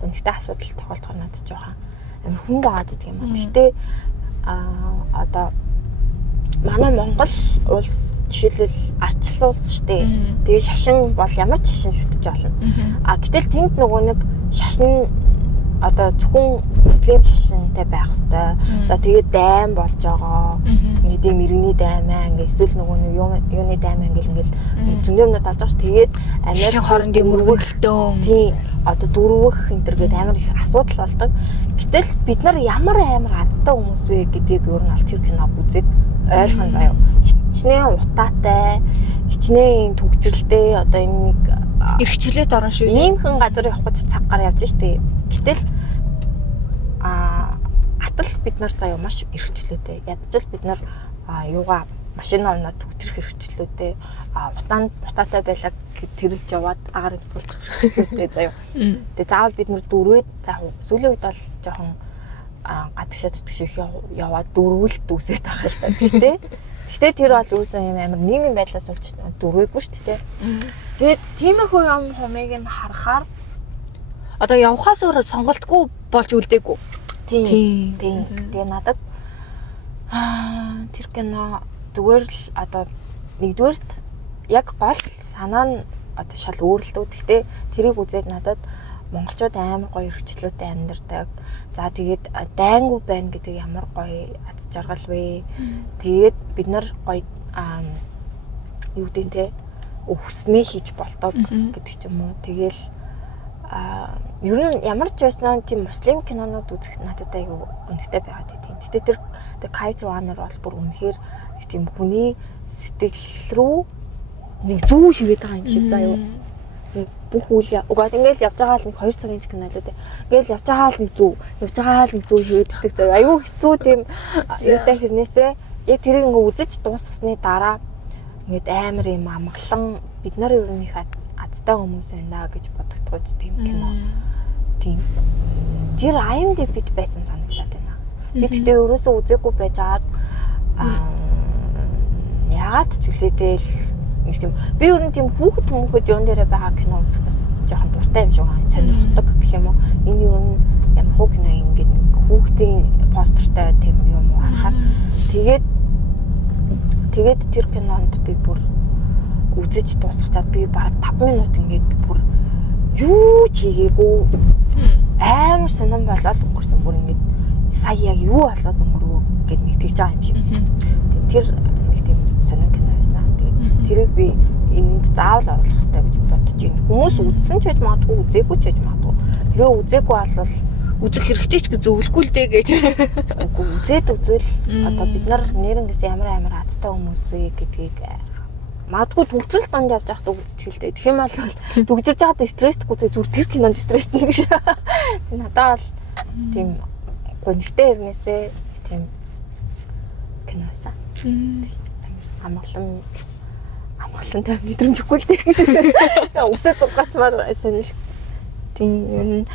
гонигтай асуудал тохиолдохоор надад жоохон амар хүн байгаад байдаг юм аа. Гэтэ одоо манай Монгол улс жишээлбэл ардчилсан улс шүү дээ. Тэгээ шашин бол ямар ч шашин шүтэж болно. Гэтэл тэнд нөгөө нэг шашин одоо зөвхөн муслим шашинтай байх хэвээр. За тэгээд дайм болж байгаа. Ингээд юм иргэний даймаа ингээд эсвэл нөгөө нэг юуны даймаа ингээд зөндөөмнүүд болж байгаа ш. Тэгээд Америк хоорондын мөргөлтөө. Тийм. Одоо дөрвөх энтергээд амар их асуудал болдог. Гэтэл бид нар ямар амар азтай хүмүүс вэ гэдгийг ер нь аль тэр киног үзээд ойлгоно заяа. Хичнээн утаатай, хичнээн төгжрэлтэй одоо энэ нэг эрхчлээд орно шүү. Иймхэн газар явах гэж цаг гар явж штэ. Гэтэл атал бид нар заяа маш эрхчлээтэй. Ядчил бид нар юугаа машин унаад төгсрөх хэрэгчлүүдээ утаатай байлаа тэрэлж яваад агаар имсүүлчих хэрэгчлүүдээ заяа. Тэгээ заавал бид нэр дөрвөөд сүүлийн үед бол жоохон гадагшаад төгшөх яваад дөрвөлт үсээд байгаа л та. Гэхдээ тэр бол юусэн юм амар нийгмийн байдлаас болж дөрвөөгүй шүү дээ. Тэгээд тиймэрхүү юм хумыг нь харахаар одоо явхаас өөр сонголтгүй болж үлдээгүй. Тийм. Тэгээ надад тэр кино зүгээр л одоо нэгдүгээрт яг гол санаа нь одоо шал өөр л дөө. Гэхдээ тэрийг үзээд надад монголчууд амар гоё хэрэгчлөөтэй амьдардаг. За тэгээд дайнгуу байна гэдэг ямар гоё аз жаргал вэ. Тэгээд бид нар гоё юу гэдэг те өвснээ хийж болтоод гэдэг ч юм уу. Тэгээл ер нь ямар ч байсан тийм муслим кинонууд үзэх надад аягүй гонхтой байгаад тийм. Гэтэ тэр Kaiser Warner бол бүр үнэхээр тийм хүний сэтгэл рүү нэг зүү шигээд байгаа юм шиг заа юу. Бүх үйл угаад ингээл явж байгаа л нэг 2 цагийн кино л үү. Ингээл явж байгаа л нэг зүү шигээддэг заа. Аюу хэцүү тийм юутай хэрнээсээ яг тэрийг ингээ үзэж дуусгасны дараа ингээд амар юм амгалан бид нар ер нь их азтай хүмүүс байна гэж бодогдгооч тийм кино. Тийм. Тэр IMDb-д байсан санагдаад байна. Би тэгтээ өөрөөсөө үзээгүй байж аваад яагаад ч үлээдэл нэг тийм би ер нь тийм хүүхэд юун дээрээ байгаа кино үзэх бас жоохон дуртай юм шиг байна. Сонирхдаг гэх юм уу. Энэ ер нь ямар хөө кино ингээд хүүхдийн постертай тийм юм уу харахаар тэгээд тэр кинонд би бүр үзэж дуусгачаад би баг 5 минут ингээд бүр юу ч хийгээгүй амар сонирн болоод өнгөрсөн бүр ингээд сая яг юу болоод өнгөрөө гэд нэг тэгж байгаа юм шиг. Тэр нэг тийм сонирн кино байсан. Тэгээд тэрийг би энд заавал оруулах хэрэгтэй гэж бодож байна. Хүмүүс үзсэн ч гэж магадгүй, үзээгүй ч гэж магадгүй. Тэрөө үзээгүй бол үзэх хэрэгтэй ч гэж зөвлөхгүй л дээ гэж. Үгүй үзээд үзвэл одоо бид нар нэрнгээс ямар азтай хүмүүс вэ гэдгийг магадгүй төгсрөл донд явж байхад үзчихэл дээ. Тэгэх юм бол төгсөж байгаад стресстгүй зүгээр тэр кинонд стресстэй гэж. Надад бол тийм гонхтой хэрнээсээ тийм киносан. Амгалантай мэдрэмжгүй л дээ гэж. Үсээ зуггаачмаар сонирх. Тийм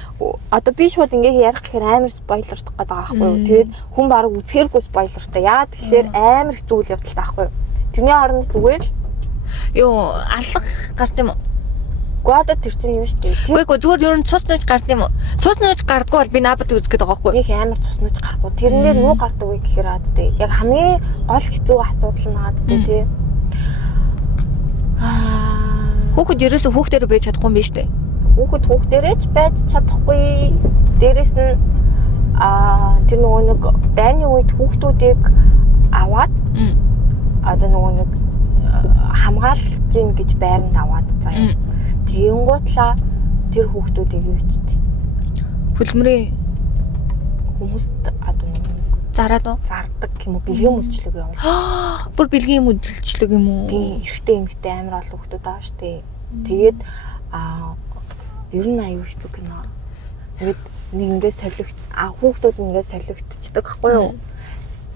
одоо би шууд ингээ ярих гэхээр амар спойлердох гэдэг байгаа байхгүй юу. Тэгээд хүн бараг үзэхэргүй спойлертай. Яагаад тэгэхээр амар хэцүү үйл явдалтай байхгүй юу. Тэрний оронд зүгээр л юу аллах гард юм уу? Гуада тэр чинь юу шүү дээ. Үгүй зүгээр ер нь цус нууж гард юм уу? Цус нууж гардгүй бол би наабад үзэх гэдэг байгаа байхгүй юу? Их амар цус нууж гарахгүй. Тэрэн дээр юу гардаг вэ гэхээр аа зү. Яг хамгийн гол хэцүү асуудал нь аа зү тий. Хүүхэд ерөөсөө хүүхдээр байж чадахгүй юм биш үү? Хүүхдээрээ ч байж чадахгүй. Дээрэс нь тэр нөгөө нэг дайны үед хүүхдүүдийг аваад одоо нөгөө нэг хамгаалж гин гэж байранд аваад заяа. Тэгэнгуутлаа тэр хүүхдүүдийг юу ч Хөдөлмөрийн хүмүүст одоо зардаг юм уу бэлгийн үйлчлэг явуулдаг. Бүр бэлгийн үйлчлэг юм уу? Тийм эрэгтэй эмэгтэй амар олон хүүхдүүд байгаа шүү дээ. Тэгээд ер нь аюу хэцүү кино. Ингээд нэг ингээд солигт хүүхдүүд ингээд солигдчихдаг байхгүй юу?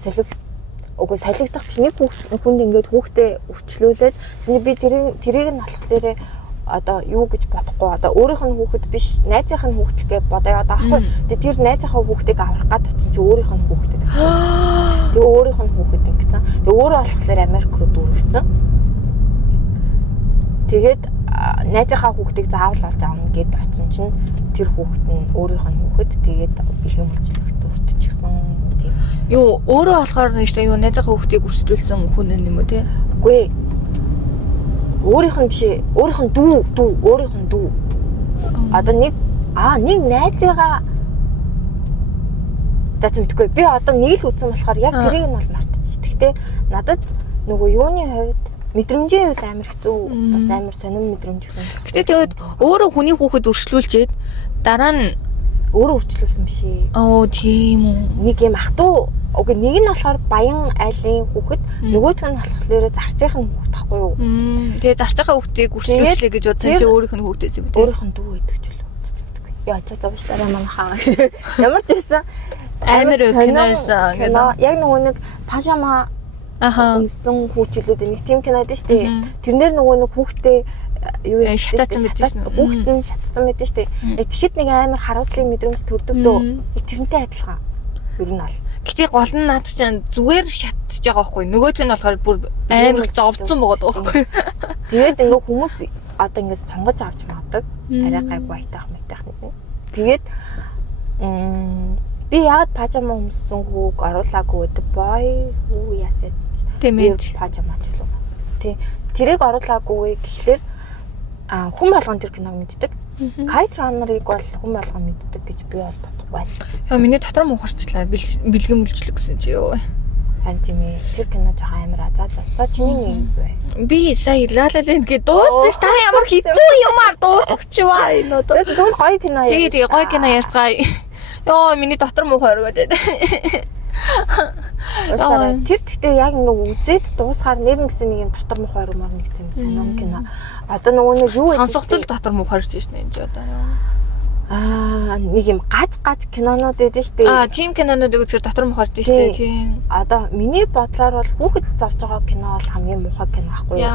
Солигдох биш нэг хүнд ингээд хүүхдээ өрчлүүлээд би тэрийг нь болох дээрээ одоо юу гэж бодохгүй одоо өөрийнх нь хүүхэд биш найзынх нь хүүхэд гэж бодоо яваад байгаа байхгүй. Тэгээ тэр найзынхаа хүүхдийг аврах гад очсон чи өөрийнх нь хүүхэд. Тэгээ өөрийнх нь хүүхэд ингэсэн. Тэгээ өөрөө болохоор Америк руу дүүргэсэн. Тэгээд найзынхаа хүүхдийг заавал олж авна гэд очсон чинь тэр хүүхэд нь өөрийнх нь хүүхэд тэгээд бэлгийн үйлчлэгт өртчихсэн тийм. Юу өөрөө болохоор нэг юу найзынхаа хүүхдийг өрсөлдүүлсэн хүн юм уу те? Үгүй өөрийнх нь биш өөрийнх нь дүү одоо нэг найзыгаа зацмтгүй би одоо нэг л үзсэн болохоор яг тэрийг нь бол мартчих. Гэхдээ надад нөгөө юуны хувьд мэдрэмжийн хувьд амар хэцүү бас амар сонирм мэдрэмж гэсэн. Гэтэ тэгээд өөрөө хүний хүүхэд өршлүүлчихэд дараа нь өөрөө өрчлүүлсэн биш ээ. Оо тийм үү. Нэг юм ах トゥ Окей, нэг нь болохоор баян айлын хүүхэд, нөгөөх нь болохоор зарцынх нь хүүхэд тахгүй юу? Тэгээ зарцынхаа хүүхдийг үргэлжлүүлээ гэж бодсон чи өөрийнх нь хүүхэд байсан юм тий. Өөрийнх нь дүү гэдэг ч үлээ. Яа, цаавчлаараа манайхаа. Ямар ч байсан амар киносэн гэдэг. Яг нөгөө нэг пажама үнсэн хүүчлүүд нэг тийм кино байдаг шүү дээ. Тэрнэр нөгөө нэг хүүхдээ юу шатаацсан мэдэн шүү. Хүүхэд нь шатаацсан мэдэн шүү дээ. Тэгэхэд нэг амар харуулслын мэдрэмж төрдөг дөө. Тэрнтэй адилхан. Ер нь бол. Гэтэ гол нь наад чинь зүгээр шатж байгаа байхгүй. Нөгөөдг нь болохоор бүр амар зовцсон байгаа байхгүй. Тэгээд ингээ хүмүүс одоо ингээ сонгож авч магаддаг. Арай гайг байтах мэтах нэг. Тэгээд би яагаад пажама өмссөн хүүг оруулаагүй гэдэг boy хүү ясаа тэмээж пажамач л. Тий. Тэрийг оруулаагүй гэхлээр хүн болгон тэр киног мэддэг. Kite Runner-ыг бол хүн болгон мэддэг гэж би бол бодох байна. Яа миний дотор мухарчлаа. Бэлгэн мүлжлэг гэсэн чи ёо. Харин тийм ээ. Тэр кино жоо амир за чиний нэг бай. Би сая La La Land гээ дууссан ш. Та ямар хэцүү юмар дуусчихваа энэ одоо. Тэгээд гоё кино. Тэгээ гоё кино ярьцгаая. Ёо миний дотор мухар өргөдөд. Тэр тэгтээ яг нэг үзээд дуусахаар нэрнэ гэсэн нэг юм дотор мухар өрмөр нэг тийм сониом кино. Одоо нөгөө нэг юу сонсогдол дотор мухарж шнэ энэ ч одоо. Нэг юм гаж кинонууд байдаг шүү дээ. Тийм кинонуудыг үзэхээр дотор мухард шүү дээ. Тийм. Одоо миний бодлоор бол хүүхэд зовж байгаа кино бол хамгийн муухай кино байхгүй юу?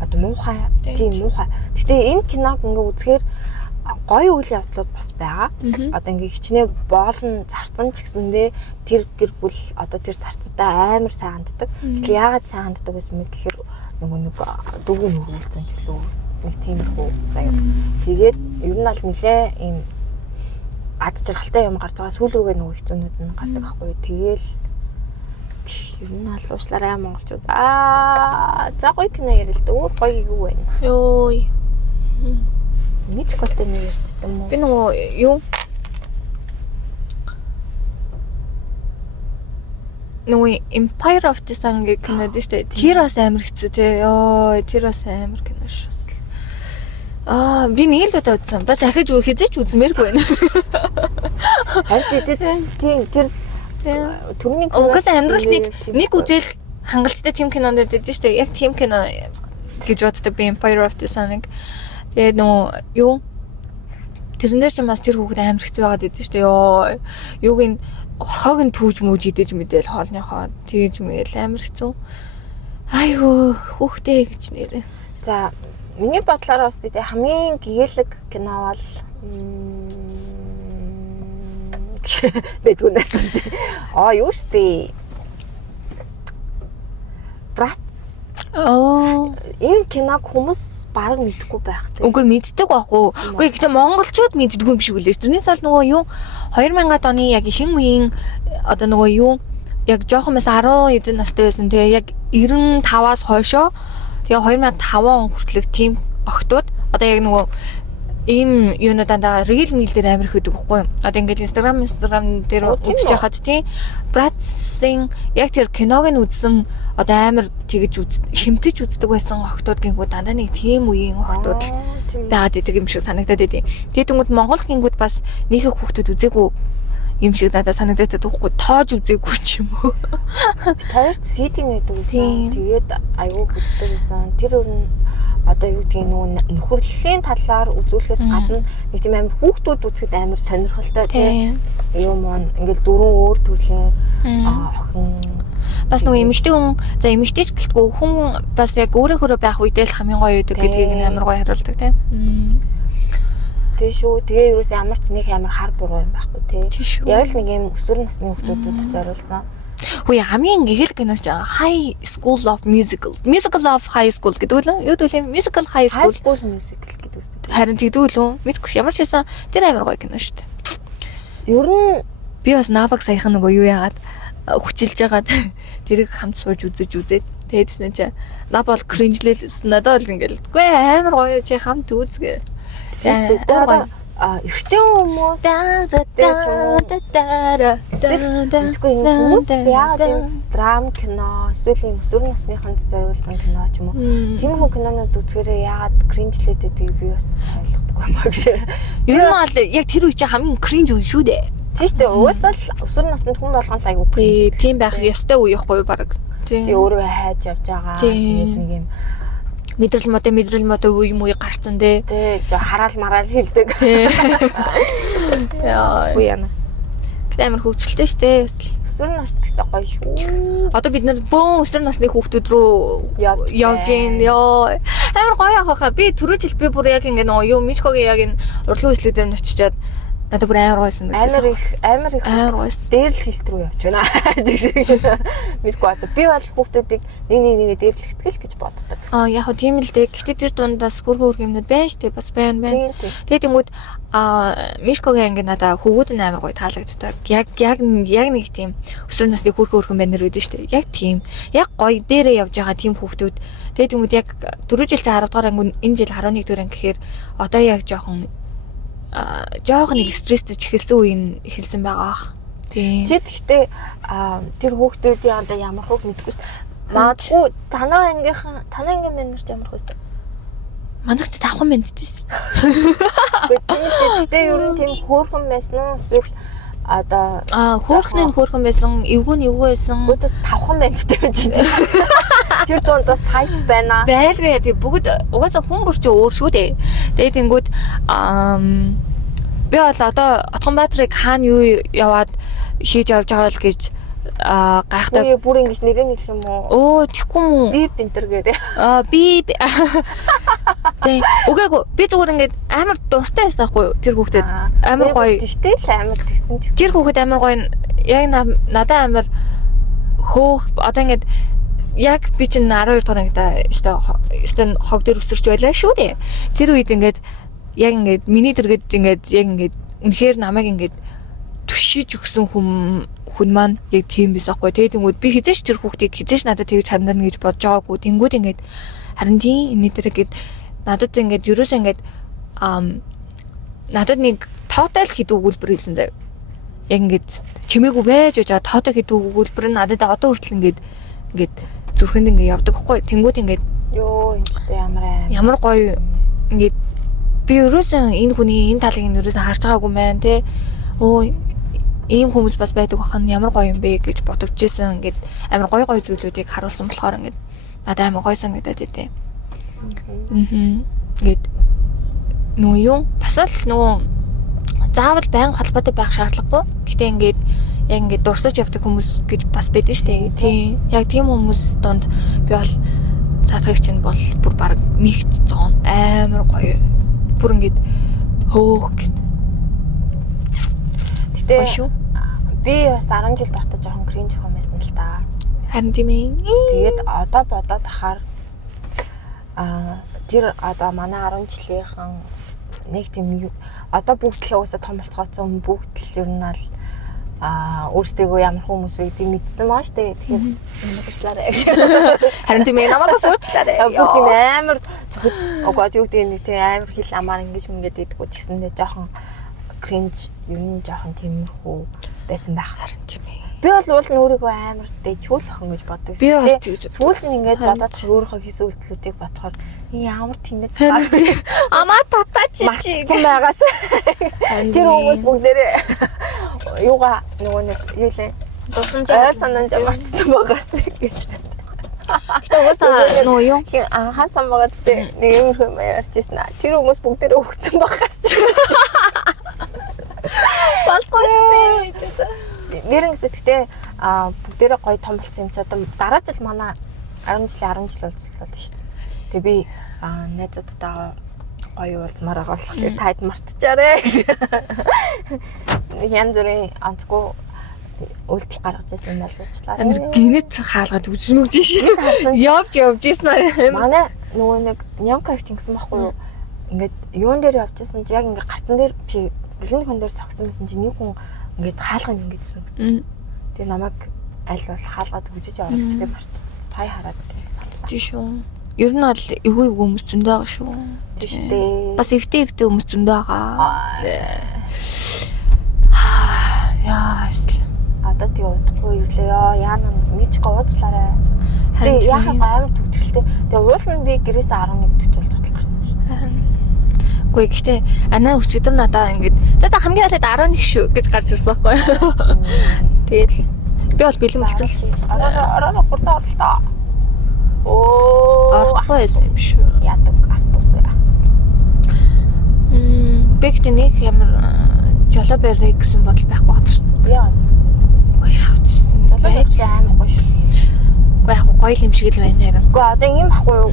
Одоо муухай. Тийм муухай. Гэтэ энэ киног ингээ үзэхээр гоё үйл явдлууд бас байгаа. Одоо ингээ хичнээн боолн зарцсан ч гэсэндээ тэр гэр бүл одоо тэр зарцтай амар сайн ханддаг. Гэтэл яагаад сайн ханддаг гэсэн мэт гэхээр нөгөө нэг дүүг нь хөрвүүлсэн ч лөө нэг тиймэрхүү заяа. Тэгээд ер нь аль нэлээ ийм ад жаргалтай юм гарч байгаа сүүл рүүгээ нөгөө хэцүүнүүд нь гардаг байхгүй юу. Тэгээл ер нь аль уушлаарай монголчууд. За гоё кино ярил л да. Өөр гоё юу байна? Йой. Мич готой нэг ярьцдаг юм уу? Би нөгөө юу нөгөө Empire of the Sun гэх кино дээ штэ. Тэр бас амар хэцүү те. Йоо, тэр бас амар кино шүүс. Би нэг л удаа үзсэн. Бас ахиж хизээч үзмээргүй байна. Харин тэр түрний угаас амьдралд нэг үзэл хангалттай тийм кинонд байдаг штэ. Яг тийм кино гэж боддог би Empire of the Sun-ыг. Тэгээд нөгөө юу тэрэн дээр ч бас тэр хүүхэд амар хэцүү байгаад байдаг штэ. Йоо, юуг нь орхоог нь түүж мүүж идэж мэдээл хоолныхоо тэгж мэгээл амар хэцүү. Айгуу хүүхдээ гэж нэрээ. За миний бодлоор бас тийм хамгийн гэгээлэг кино бол бэдгүнээс юу штэ. Bratz. Энэ киног хүмүүс бараг мэдхгүй байх тийм. Үгүй мэддэг байх уу. Үгүй гэхдээ монголчууд мэддэггүй юм шиг үлээж. Тэрнээс бол нөгөө юу 2000-ад оны яг ихэнх үеийн одоо нөгөө юу яг жоохон мэс 10 эдэн настай байсан. Тэгээ яг 95-аас хойшоо тэгээ 2005 он хүртэлх тийм охтууд одоо яг нөгөө ийм юунуудаа рил мил дээр амир хөдөг байхгүй юу. Одоо ингээд Instagram дээр үзэж яхад тийм Bratz-ийн яг тэр киног нь үзсэн одоо амир тэгж хэмтэж үздэг байсан охтууд гингүү дандаа нэг тийм үеийн охтууд байгаад идэг юм шиг санагдаад идэв. Тэгээд тэнгууд Монгол гингүүд бас нийгэх хүүхдүүд үзээгүй юм шиг надад санагдаад байхгүй тоож үзээгүй ч юм уу. Хоёр сэтийн байдаг гэсэн. Тэгээд аюу үздэг гэсэн. Тэр өөр нь одоо юу гэдэг нөгөө нөхөрлөлийн талаар үзүүлэхээс гадна нэг тийм амар хүүхдүүд үзэхэд амар сонирхолтой тийм юм уу ингээл дөрвөн өөр төрлийн охин бас нөгөө эмэгтэй хүн за эмэгтэй ч гэлтгүй хүн бас яг өөрөөрөө байх үедээ л хамгийн гоё байдаг гэдгийг амар гоё харуулдаг тийм. Тэгээ шүү. Тэгээ юу ч ямар ч нэг амар хар буруу юм байхгүй тийм. Яг л нэг юм өсвөр насны хүүхдүүдэд зориулсан. Хөөе хамгийн гэгэл кино ч High School of Musical of High School гэдэг үү? Юу гэвэл Musical High School Musical гэдэг үстэй. Харин тэгдэг үү? Мэдгүй ямар ч байсан тэр амар гоё кино шүү дээ. Ер нь би бас Наваг саяхан нөгөө юу яагаад хүчилж яагаад тэрийг хамт сууж үзээд тэгээдсэн чи наа бол кринжлээс надад бол ингээл үгүй амар гоё чи хамт үзгээ. Тийм эрэгтэй хүмүүс драм кино эсвэл юм өсвөр насныханд зориулсан кино ч юм уу тиймэрхүү кинонууд үзгээрээ яагаад кринжлээд байдгийг би бас ойлгохгүй юм аа гэж. Ер нь бол яг тэр үе чи хамгийн кринж үе шүү дээ. Тийм шүү дээ. Угаасаа л өсвөр наснд хүн болгон л айгүй кринж. Тийм байх ёстой үе ихгүй баг. Тийм өөрөө хайж явж байгаа. Тэгэл нэг юм мэдрэл модоо үе муу гарцсан те. Тэг хараал мараал хэлдэг. Яа. Үе яна. Гэтэ амар хөвгчлээ штэ. Өсвөр настай гоё шүү. Одоо бид нар бөөн өсвөр насны хүүхдүүд рүү явж гин ёо. Амар гоё ахаа. Би түрүү жил би бүр яг ингэ нөгөө юу Мичкогийн яг энэ урлагийн үслэг дээр нь очичаад надад бүр амар гойсон гэж. Амар их дээрлэх хэлт рүү явж байна. Мичко одоо би бол хүүхдүүдийг нэг дээрлэхтгэл гэж боддог. Яг хөө тийм л дээ. Гэтэ тэр дундаас хөргөө юмнууд байна штэ. Бас байна. Тэгээд тэнгууд Мишкогийн ингэ надаа хөвгүүд нь амар гоё таалагддаг. Яг нэг тийм өсвөр насны хөрхөн байна нэр үүдэн штэ. Яг тийм. Яг гоё дээрээ явж байгаа тийм хүүхдүүд. Тэгээд тэнгууд яг 4 жил чи 10 дугаар анги энэ жил 11 дугаар анги гэхээр одоо яг жоохон нэг стресстэй эхэлсэн үе нь эхэлсэн байгаа ах. Тийм. Чи гэхдээ тэр хүүхдүүдийн одоо ямар хөөх мэдэхгүй шүү. Магадгүй танай ангийн мэнэрч ямар хөөсөн. Манайх ч 5 мэддээс. Гэхдээ ер нь тийм хөөрхөн байсан уу эсвэл одоо хөөрхөн байсан, эвгүй нь эвгүй байсан. 5 мэдтэй байж байна. Тэр дундаас тайп байна. Байлгүй тийм бүгд угаасаа хүн бүр чи өөр шүү дээ. Тэгээд тэнгүүд би бол одоо Отгонбаатрыг хаана юу яваад хийж авч байгаа л гэж гайхдаг. Бүр ингэж нэрээ хэлэх юм уу? Тэхгүй мүү. Би бинтер гэрээ. Би тэг. Үгүй би зүгээр ингээд амар дуртай байсан хгүй юу? Тэр хүүхдэд амар гоё. Тэгтэй л амар тэгсэн ч. Тэр хүүхэд амар гоё. Яг надад амар хөөх одоо ингээд яг би чинь 12 дугаар ангида өстө хог дээр өсөрч байлаа шүү дээ. Тэр үед ингээд яг ингээд миний дэргэд ингээд яг ингээд үнэхээр намайг ингээд түшиж өгсөн хүн маань яг тийм байсан хгүй. Тэгээд тэнгүүд би хизээш тэр хүүхдийг хизээш надад тэгж хандана гэж бодож байгаагүй. Тэнгүүд ингээд харин тийм энэ тэр гээд надад ингээд ерөөсөө ингээд надад нэг тоотой л хэд өгүүлбэр хэлсэн зав. Яг ингээд чимээгүй байж байгаа тоотой хэд өгүүлбэр нь надад одоо хүртэл ингээд зүрхэнд ингээд явдаг хгүй. Тэнгүүд ингээд ёо энэ ямар гоё ингээд би ерөөсөө энэ хүний энэ талыг нь ерөөсөө харж байгаагүй мэн те. Ийм хүмүүс бас байдаг бахан ямар гоё юм бэ гэж бодогдчихсэн. Ингээд амар гоё зүйлүүдийг харуулсан болохоор ингээд надад амар гоё санагдаад байдیں۔ Ингээд нөгөө юу бас л нөгөө заавал байнга холбоотой байх шаардлагагүй. Гэтэ ингээд яг ингээд дурсаж явдаг хүмүүс гэж бас байдаг шүү дээ. Тийм. Яг тийм хүмүүс донд би бол цаатгагч нь бол бүр баг нэгт зоон амар гоё. Бүр ингээд хөөх гэн. Гэтэ би бас 10 жил дотор жоохон кринж охин байсан л да. Харин тийм ээ. Тэгээд одоо бодоод ахаар тэр одоо манай 10 жилийнхэн нэг тийм одоо бүгд л уусаа том болцгооцсон бүгд л ер нь л өөрсдөө ямар хүмүүс вэ гэдэг мэдсэн байгаа шүү дээ. Тэгэхээр намайгчлаарай. Харин тийм ээ намайг суучлаарай. Бүгд тийм амар зөвхөн юу гэдэг нэг тийм амар хил амаар ингэж мингээд идэггүй гэсэн нэг жоохон кринж ер нь жоохон тиймэрхүү байсан байх. Харин тийм ээ. Би бол уул нь өөрийгөө амар дэжүүл охин гэж боддог. Би бас тэгж сүүлд нь ингээд бодоод өөрийнхөө хийсэн үйлдэлүүдийг бодохоор ямар тэнэг амаа татаач чи байгаас тэр хүмүүс бүгдээрээ юугаа нөгөө нэг юу лээ дусан санан жамартсан байгаас гэж. Гэтэ угаасаа нөгөө юу хаасан байгаад тэ нэг юм юм ярьжсэн аа. Тэр хүмүүс бүгдээрээ өгцөн байгаас. Балгоостэй. Нэрэн гэсэдэгтээ бүгдээрээ гоё том болсон юм чи одоо дараа жил манай 10 жил уулзлаа шүү дээ. Тэгээ би найзуудтайгаа гоё уулзмаар байгаа болохоор таад мартчихарэ. Нэг янз бүрийн онцгүй үйлдэл гаргаж ирсэн юм боловчлаа. Амир гинэт хаалгаад үжмөгж шин. Явж ийсэн аа. Манай нөгөө нэг Нямка их гэсэн байхгүй юу? Ингээд юун дээр явж ийсэн чи яг ингээд гарцсан дээр чи бэлэн хон дээр зогсон гэсэн чи нэг хүн ингээд хаалган ингэдсэн гэсэн. Тэгээ намайг аль бол хаалгаад үжиж яваасч би мартчихсан. Сая хараад саналаа. Тий шүү. Ер нь бол эвгүй хүмүүс зөндөө байгаа шүү. Тий шүү. Бас эвтэй хүмүүс зөндөө байгаа. Яа эсвэл одоо тий удахгүй ирлээ ёо. Яана мичко уучлаарай. Тэгээ яхаа амар төвчрэлтэй. Тэгээ уул нь би гэрээсээ 11:40 болж батал гарсан шүү. Харин үгүй гэхдээ анаа өчигдөр надаа ингээд за хамгийн олоод 11 шүү гэж гарч ирсэн байхгүй. Тэгэл би бол бэлэн болцсон л. Ороо гуртаа орлоо. Ордохгүй байсан юм шүү. Яадаг автобус уу? Би гэдэг нэг ямар жолоо барих гэсэн бодол байхгүй байна шүү. Яа. Үгүй явц. Байж амар гоё шүү. Үгүй яг гоё юм шиг л байна харин. Үгүй одоо юм ахгүй юу?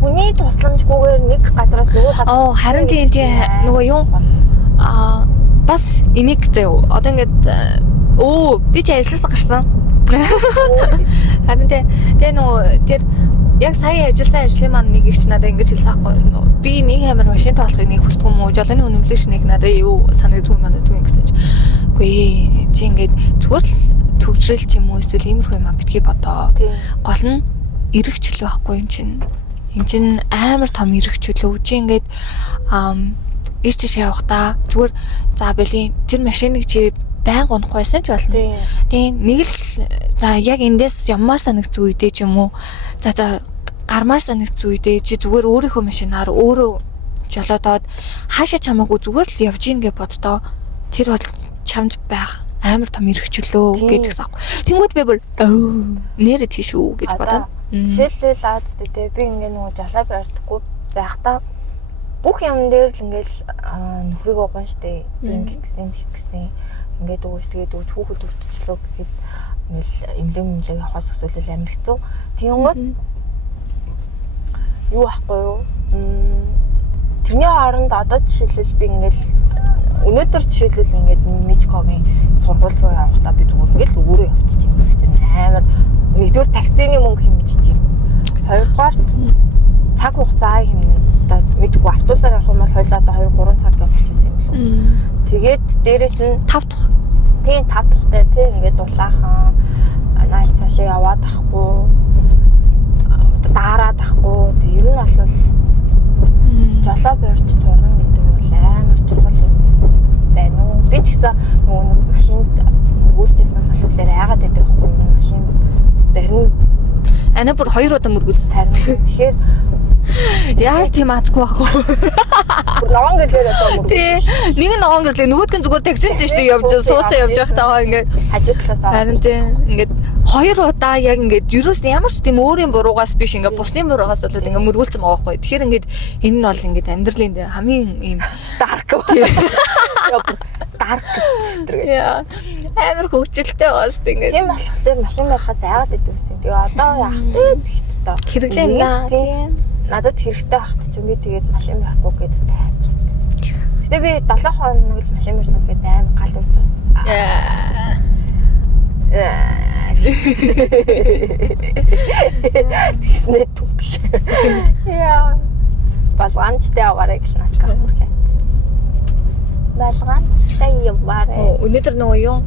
Хүний тусламжгүйгээр нэг газараас нөгөө газар. Оо харин тийм нөгөө юу бас энийг заяа. Одоо ингээд би ч ажилласаа гарсан. Харин тэгээ нөгөө тэр яг сая ажилласан ажлын маань нэг их ч надад ингэж хэлсэн байхгүй. Би нэг амар машин таалахыг нэг хүсдэг юм уу? Жолооны үнэмлэгч нэг надад юу санагдгүй юм надад гэсэн чинь. Үгүй чи ингээд зүгээр л төгжрөл ч юм уу эсвэл иймэрхүү юм битгий бодоо. Гол нь эргэжлээ байхгүй юм чинь. Энд чинь амар том эргэжлөө. Чи ингээд иш тийш явахдаа зүгээр за боли тэр машиныг чи байнга унахгүй байсан ч болно. Тийм нэг л за яг эндээс яммаар санагдсан үедээ ч юм уу. За гармаар санагдсан үедээ чи зүгээр өөрийнхөө машинаар өөрөө жолоодоод хаашаа чамаагүй зүгээр л явж ийн гэж боддоо. Тэр бол чамд байх амар том эрхчлөө гэдэгс аахгүй. Тэнгүүд би бүр нэрэ тийш үү гэж бодоод. Жишээлбэл аадтэй би ингээ нөгөө жалаа барьдаггүй байхдаа бүх юм дээр л ингээл нөхрийг угаан штэ. Би ингэсэн ингээд өгөөж тэгээд өгч хүүхэд өвдчлөө гэхэд ингээл имлэг явахаас өсвөл амар хэцүү. Тэгэнгүүт юу ахгүй юу? Тэрний хооронд одоо жишээлбэл би ингээл өнөөдөр жишээлбэл ингээд Мичкогийн сургууль руу явахдаа би зүгээр ингээл өөрөө явчих юм гэж чинь амар нэгдүгээр таксины мөнгө хэмжиж чинь. Хоёрдугаарт цаг хугацаа хэмнэн одоо мэдгүй автобусаар явах юм бол хоёлаа одоо 2-3 цаг явах гэсэн юм лу. Тэгээд дээрэс нь 5 дахь. Тийм 5 дахьтай тийм ингээд дулаахан нааш цаашаа яваад ахгүй. Дараад ахгүй. Тэг ер нь бол жолоо барьж сурна гэдэг бол амар чухал юм байна уу. Би ч гэсэн нөгөө нэг машинд мөргүүлжсэн болохоор айгаад байдаг байхгүй юу. Машин барина. Ана бүр 2 удаа мөргүүлсэн. Харин тэгэхээр яаж тийм аазгүй байх вэ? Ногоон гэрлээ одоо мөргүүл. Тий. Нэг нь ногоон гэрлээ, нөгөөдг нь зүгээр таксинд тийш явж сууцаа явж байх таа ингээд хажуудлаас харин тий ингээд 2 удаа яг ингээд юус ямар ч тийм өөрийн буруугаас биш ингээд бусдын буруугаас болоод ингээд мөргүүлсэн байгаа байхгүй. Тэгэхээр ингээд энэ нь бол ингээд амьдралын хамгийн ийм дарк. Дарк гэдэг. Яа. Амар хөвчлөлтэй байгаас ингээд. Тийм болохоор машин барихаас айгаад идэв гэсэн. Тэгээ одоо яах вэ гэхдээ тоо. Хэрэглээ юм даа. Тийм. Надад хэрэгтэй багт ч юм би тэгээд машин байхгүй гэдэг тайж. Гэтэ би 7 хоног л машин барьсан гэдэг амар гал урж байна. Тэснэ түгш. Яа. Балгаанчтай аваарай гэж наскаа хүрхээ. Балгаанчтай яваарай. Өнөөдөр нөгөө юу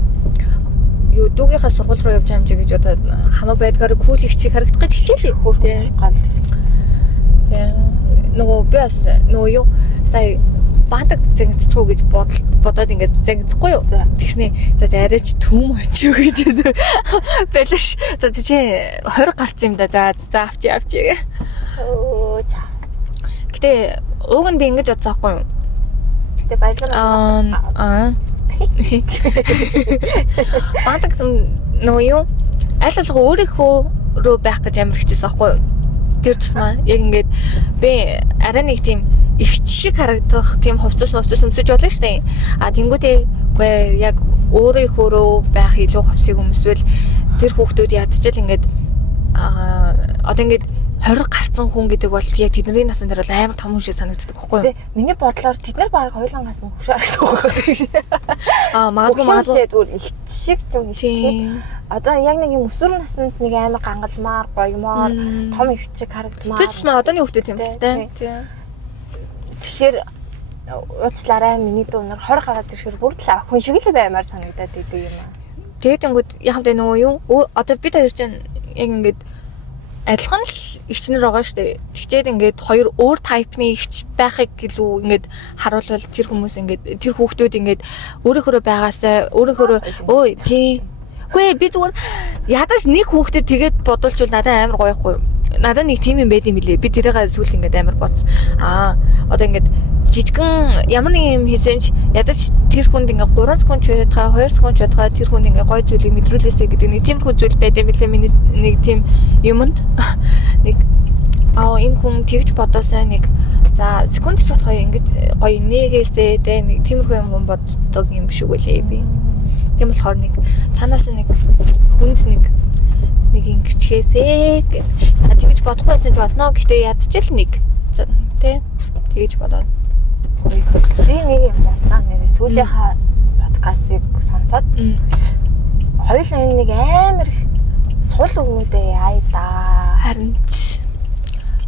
дүүгийнхаа сургууль руу явж байгаа юм чи гэж бодоод хамаг байдгаар кул их чиг харагдах гэж хичээлээ. Хөрхөн гал. Нөгөө би бас нөгөө юу сая баатаг зангидчихгүй гэж бодоод ингээд зангидахгүй юу. Тэгснэ за арайч түүм очив гэж байлаш. За чи 20 гарцсан юм да. За авчи. Оо чаа. Гэтэ ууг нь би ингэж бодсон байхгүй юу? Тэ баярлалаа. Баатаг нөгөө юу аль болох өөрийнхөө рүү байх гэж амар хичээсэн байхгүй юу? Тэр тусмаа яг ингээд би арай нэг тийм их шиг харагдах тийм хувцас өмсөж болно шүү дээ. А тэнгуүтэй үгүй яг өөрийнхөө рүү байх илүү хувцсыг өмсвөл тэр хүүхдүүд ядчихэл ингээд одоо ингээд 20 гарцсан хүн гэдэг бол яг тэдний насны дээр бол амар том хүн шиг санагддаг байхгүй юу? Миний бодлоор тэд нар баг хойлонгаас нь хөшөөрөх байгаа. Магадгүй зүгээр их шиг юм хэлчих. Одоо яг нэг юм өсвөр наснд нэг амар гангалмаар гоёмоор том их чиг харагдмаар. Тэр ч маа одооны хүүхдүүд юм тест. Тэгэхээр уучлаарай миний дуунаар 20 гараад ирэхээр бүр л охин шиг л баймаар санагдаад идэг юм аа. Тэгээд ингүүд яг тэ нөгөө юу одоо бид хоёр чинь яг ингээд адилхан л игчнэр байгаа штэ. Тэгчээд ингээд хоёр өөр тайпны игч байхыг илүү ингээд харуулвал тэр хүмүүс ингээд тэр хүүхдүүд ингээд өөрөөрөө байгаасаа өөрөөрөө ой тий. Үгүй би зүгээр ядаж нэг хүүхдэд тэгээд бодуулчвал надад амар гоёхгүй. Надад нэг тийм юм байд юм билээ. Би тэрийг сүүл ингээд амар бодсон. Одоо ингээд жижигэн ямар нэг юм хийсэн ч ядаж тэр хүнд ингээд 3 секунд ч ядгаа 2 секунд ч ядгаа тэр хүнд ингээд гоё зүйлийг мэдрүүлээсэй гэдэг нэг тиймэрхүү зүйл байд юм билээ. Миний нэг тийм юмд нэг энэ хүн тэгж бодосоо нэг за секунд ч бодохоо ингэж гоё нээгээсэй тэ нэг тиймэрхүү юм боддог юм шиг үлээ би. Тийм болохоор нэг цаанаас нэг хүнд нэг ингэчгээсээ гэд. За тэгэж бодохгүй байсан ч болно. Гэхдээ ядчихл нэг. Тэ тэгэж бодоод. Би нэг юм бодсон нэрээ сүүлийнхаа подкастыг сонсоод хоёулаа энэ нэг амар сул өгнүүдээ яа да. Харин ч.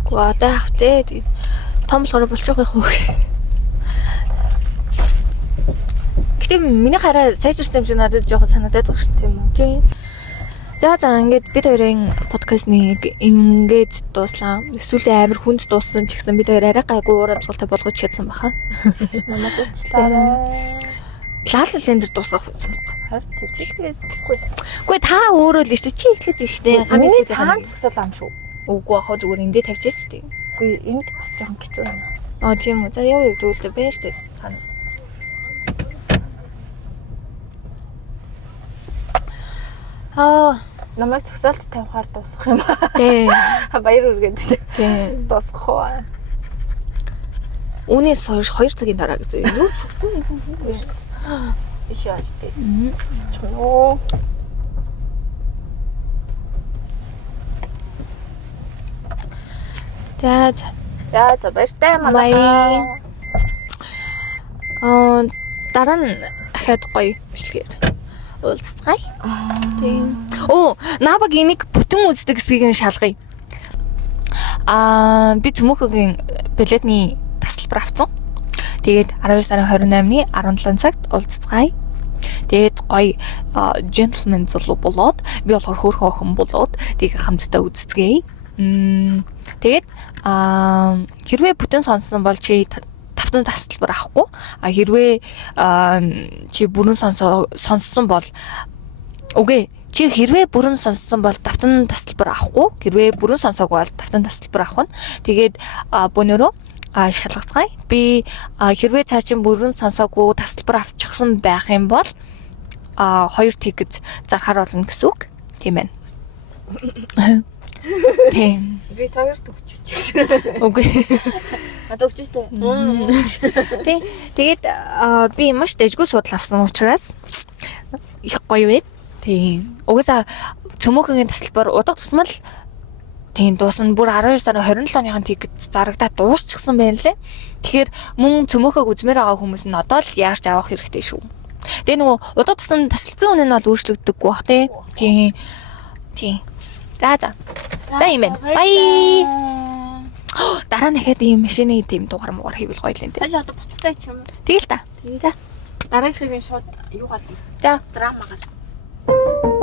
Гү одоо хавтэ том болохоор болчих байх уу. Гэтэ миний хараа сайжирсан юм шиг надад жоохон санагдаад байгаа шүү дээ юм уу. Тийм. За ингээд бид хоёрын подкастны ингээд дууслаа. Эсвэл амар хүнд дууссан ч гэсэн бид хоёр арай гайгүй уур амьсгалтай болгож чадсан баха. Намайг уучлаарай. Лаал лендер дуусгах байсан баг. Харин тийчгээд гэхгүй. Үгүй та өөрөө л шүү чи ихлээд ихтэй Хамгийн сүүлд хаан зөксөл ам шүү. Үгүй ахаа зүгээр эндээ тавьчихсан шүү дээ. Үгүй энд бас жоохон хэцүү байна. Тийм үү. За яв дүүлээ байна шүү дээ. Цаана. Намайг зөксөлд тавихаар дуусгах юм аа. Тий. Баяр үргээд. Тий. Дуусгах уу. Үүнээс хойш 2 цагийн дараа гэсэн юм. Биш яа би. Чоноо. За баяртай манай. манай. Дараа нь ахаад гоё бичлэгээр уулзцгаая. Тийм. Наабаг энийг бүтэн үздэг хэсгийг нь шалгая. Би Цөмөкөгийн билетний тасалбар авсан. Тэгээд 12 сарын 28-ны 17 цагт уулзцгаая. Тэгээд гоё gentleman залуу болоод би болохоор хөөрхөн охин болоод тэгээд хамтдаа үзцгээе. Тэгээд хэрвээ бүтэн сонссон бол чи тавтан тасалбар авахгүй. Хэрвээ чи бүрэн сонссон бол үгүй чи хэрвээ бүрэн сонссон бол тавтан тасалбар авахгүй. Хэрвээ бүрэн сонсоогүй бол тавтан тасалбар авах нь. Тэгээд бөнөрөө шалгацгаая. Би хэрвээ цаа чин бүрэн сонсоогүй тасалбар авчихсан байх юм бол 2 тикет зархаар болно гэсэн үг. Тийм байна. Тийм. Би таарт өгчөж. Үгүй. Надад өгч штэ. Тий. Тэгээд би маш дэжгүй судал авсан учраас их гоё байд. Тийм. Угаасаа Цөмөкөгийн тасалбар удаа тусмал тийм дуусна. Бүр 12 сарын 27 оныхон тикет зарагдаад дуусчихсан байна лээ. Тэгэхээр мөн Цөмөкөг үзмээр байгаа хүмүүс нь одоо л яарч авах хэрэгтэй шүү. Тэгээ нөгөө удаа тусам тасалбарын үнэ нь бол өөрчлөгдөггүй бах тий. Тийм. За юм байна. Бай. Дараа нь дахиад ийм машины тийм дугаар муугар хийвэл гоё л энэ. Тэгэл одоо буцахтай ч юм уу. Тэгэл та. За. Дараагийнхыг нь шууд юу гаргав? За. Драма гаргав.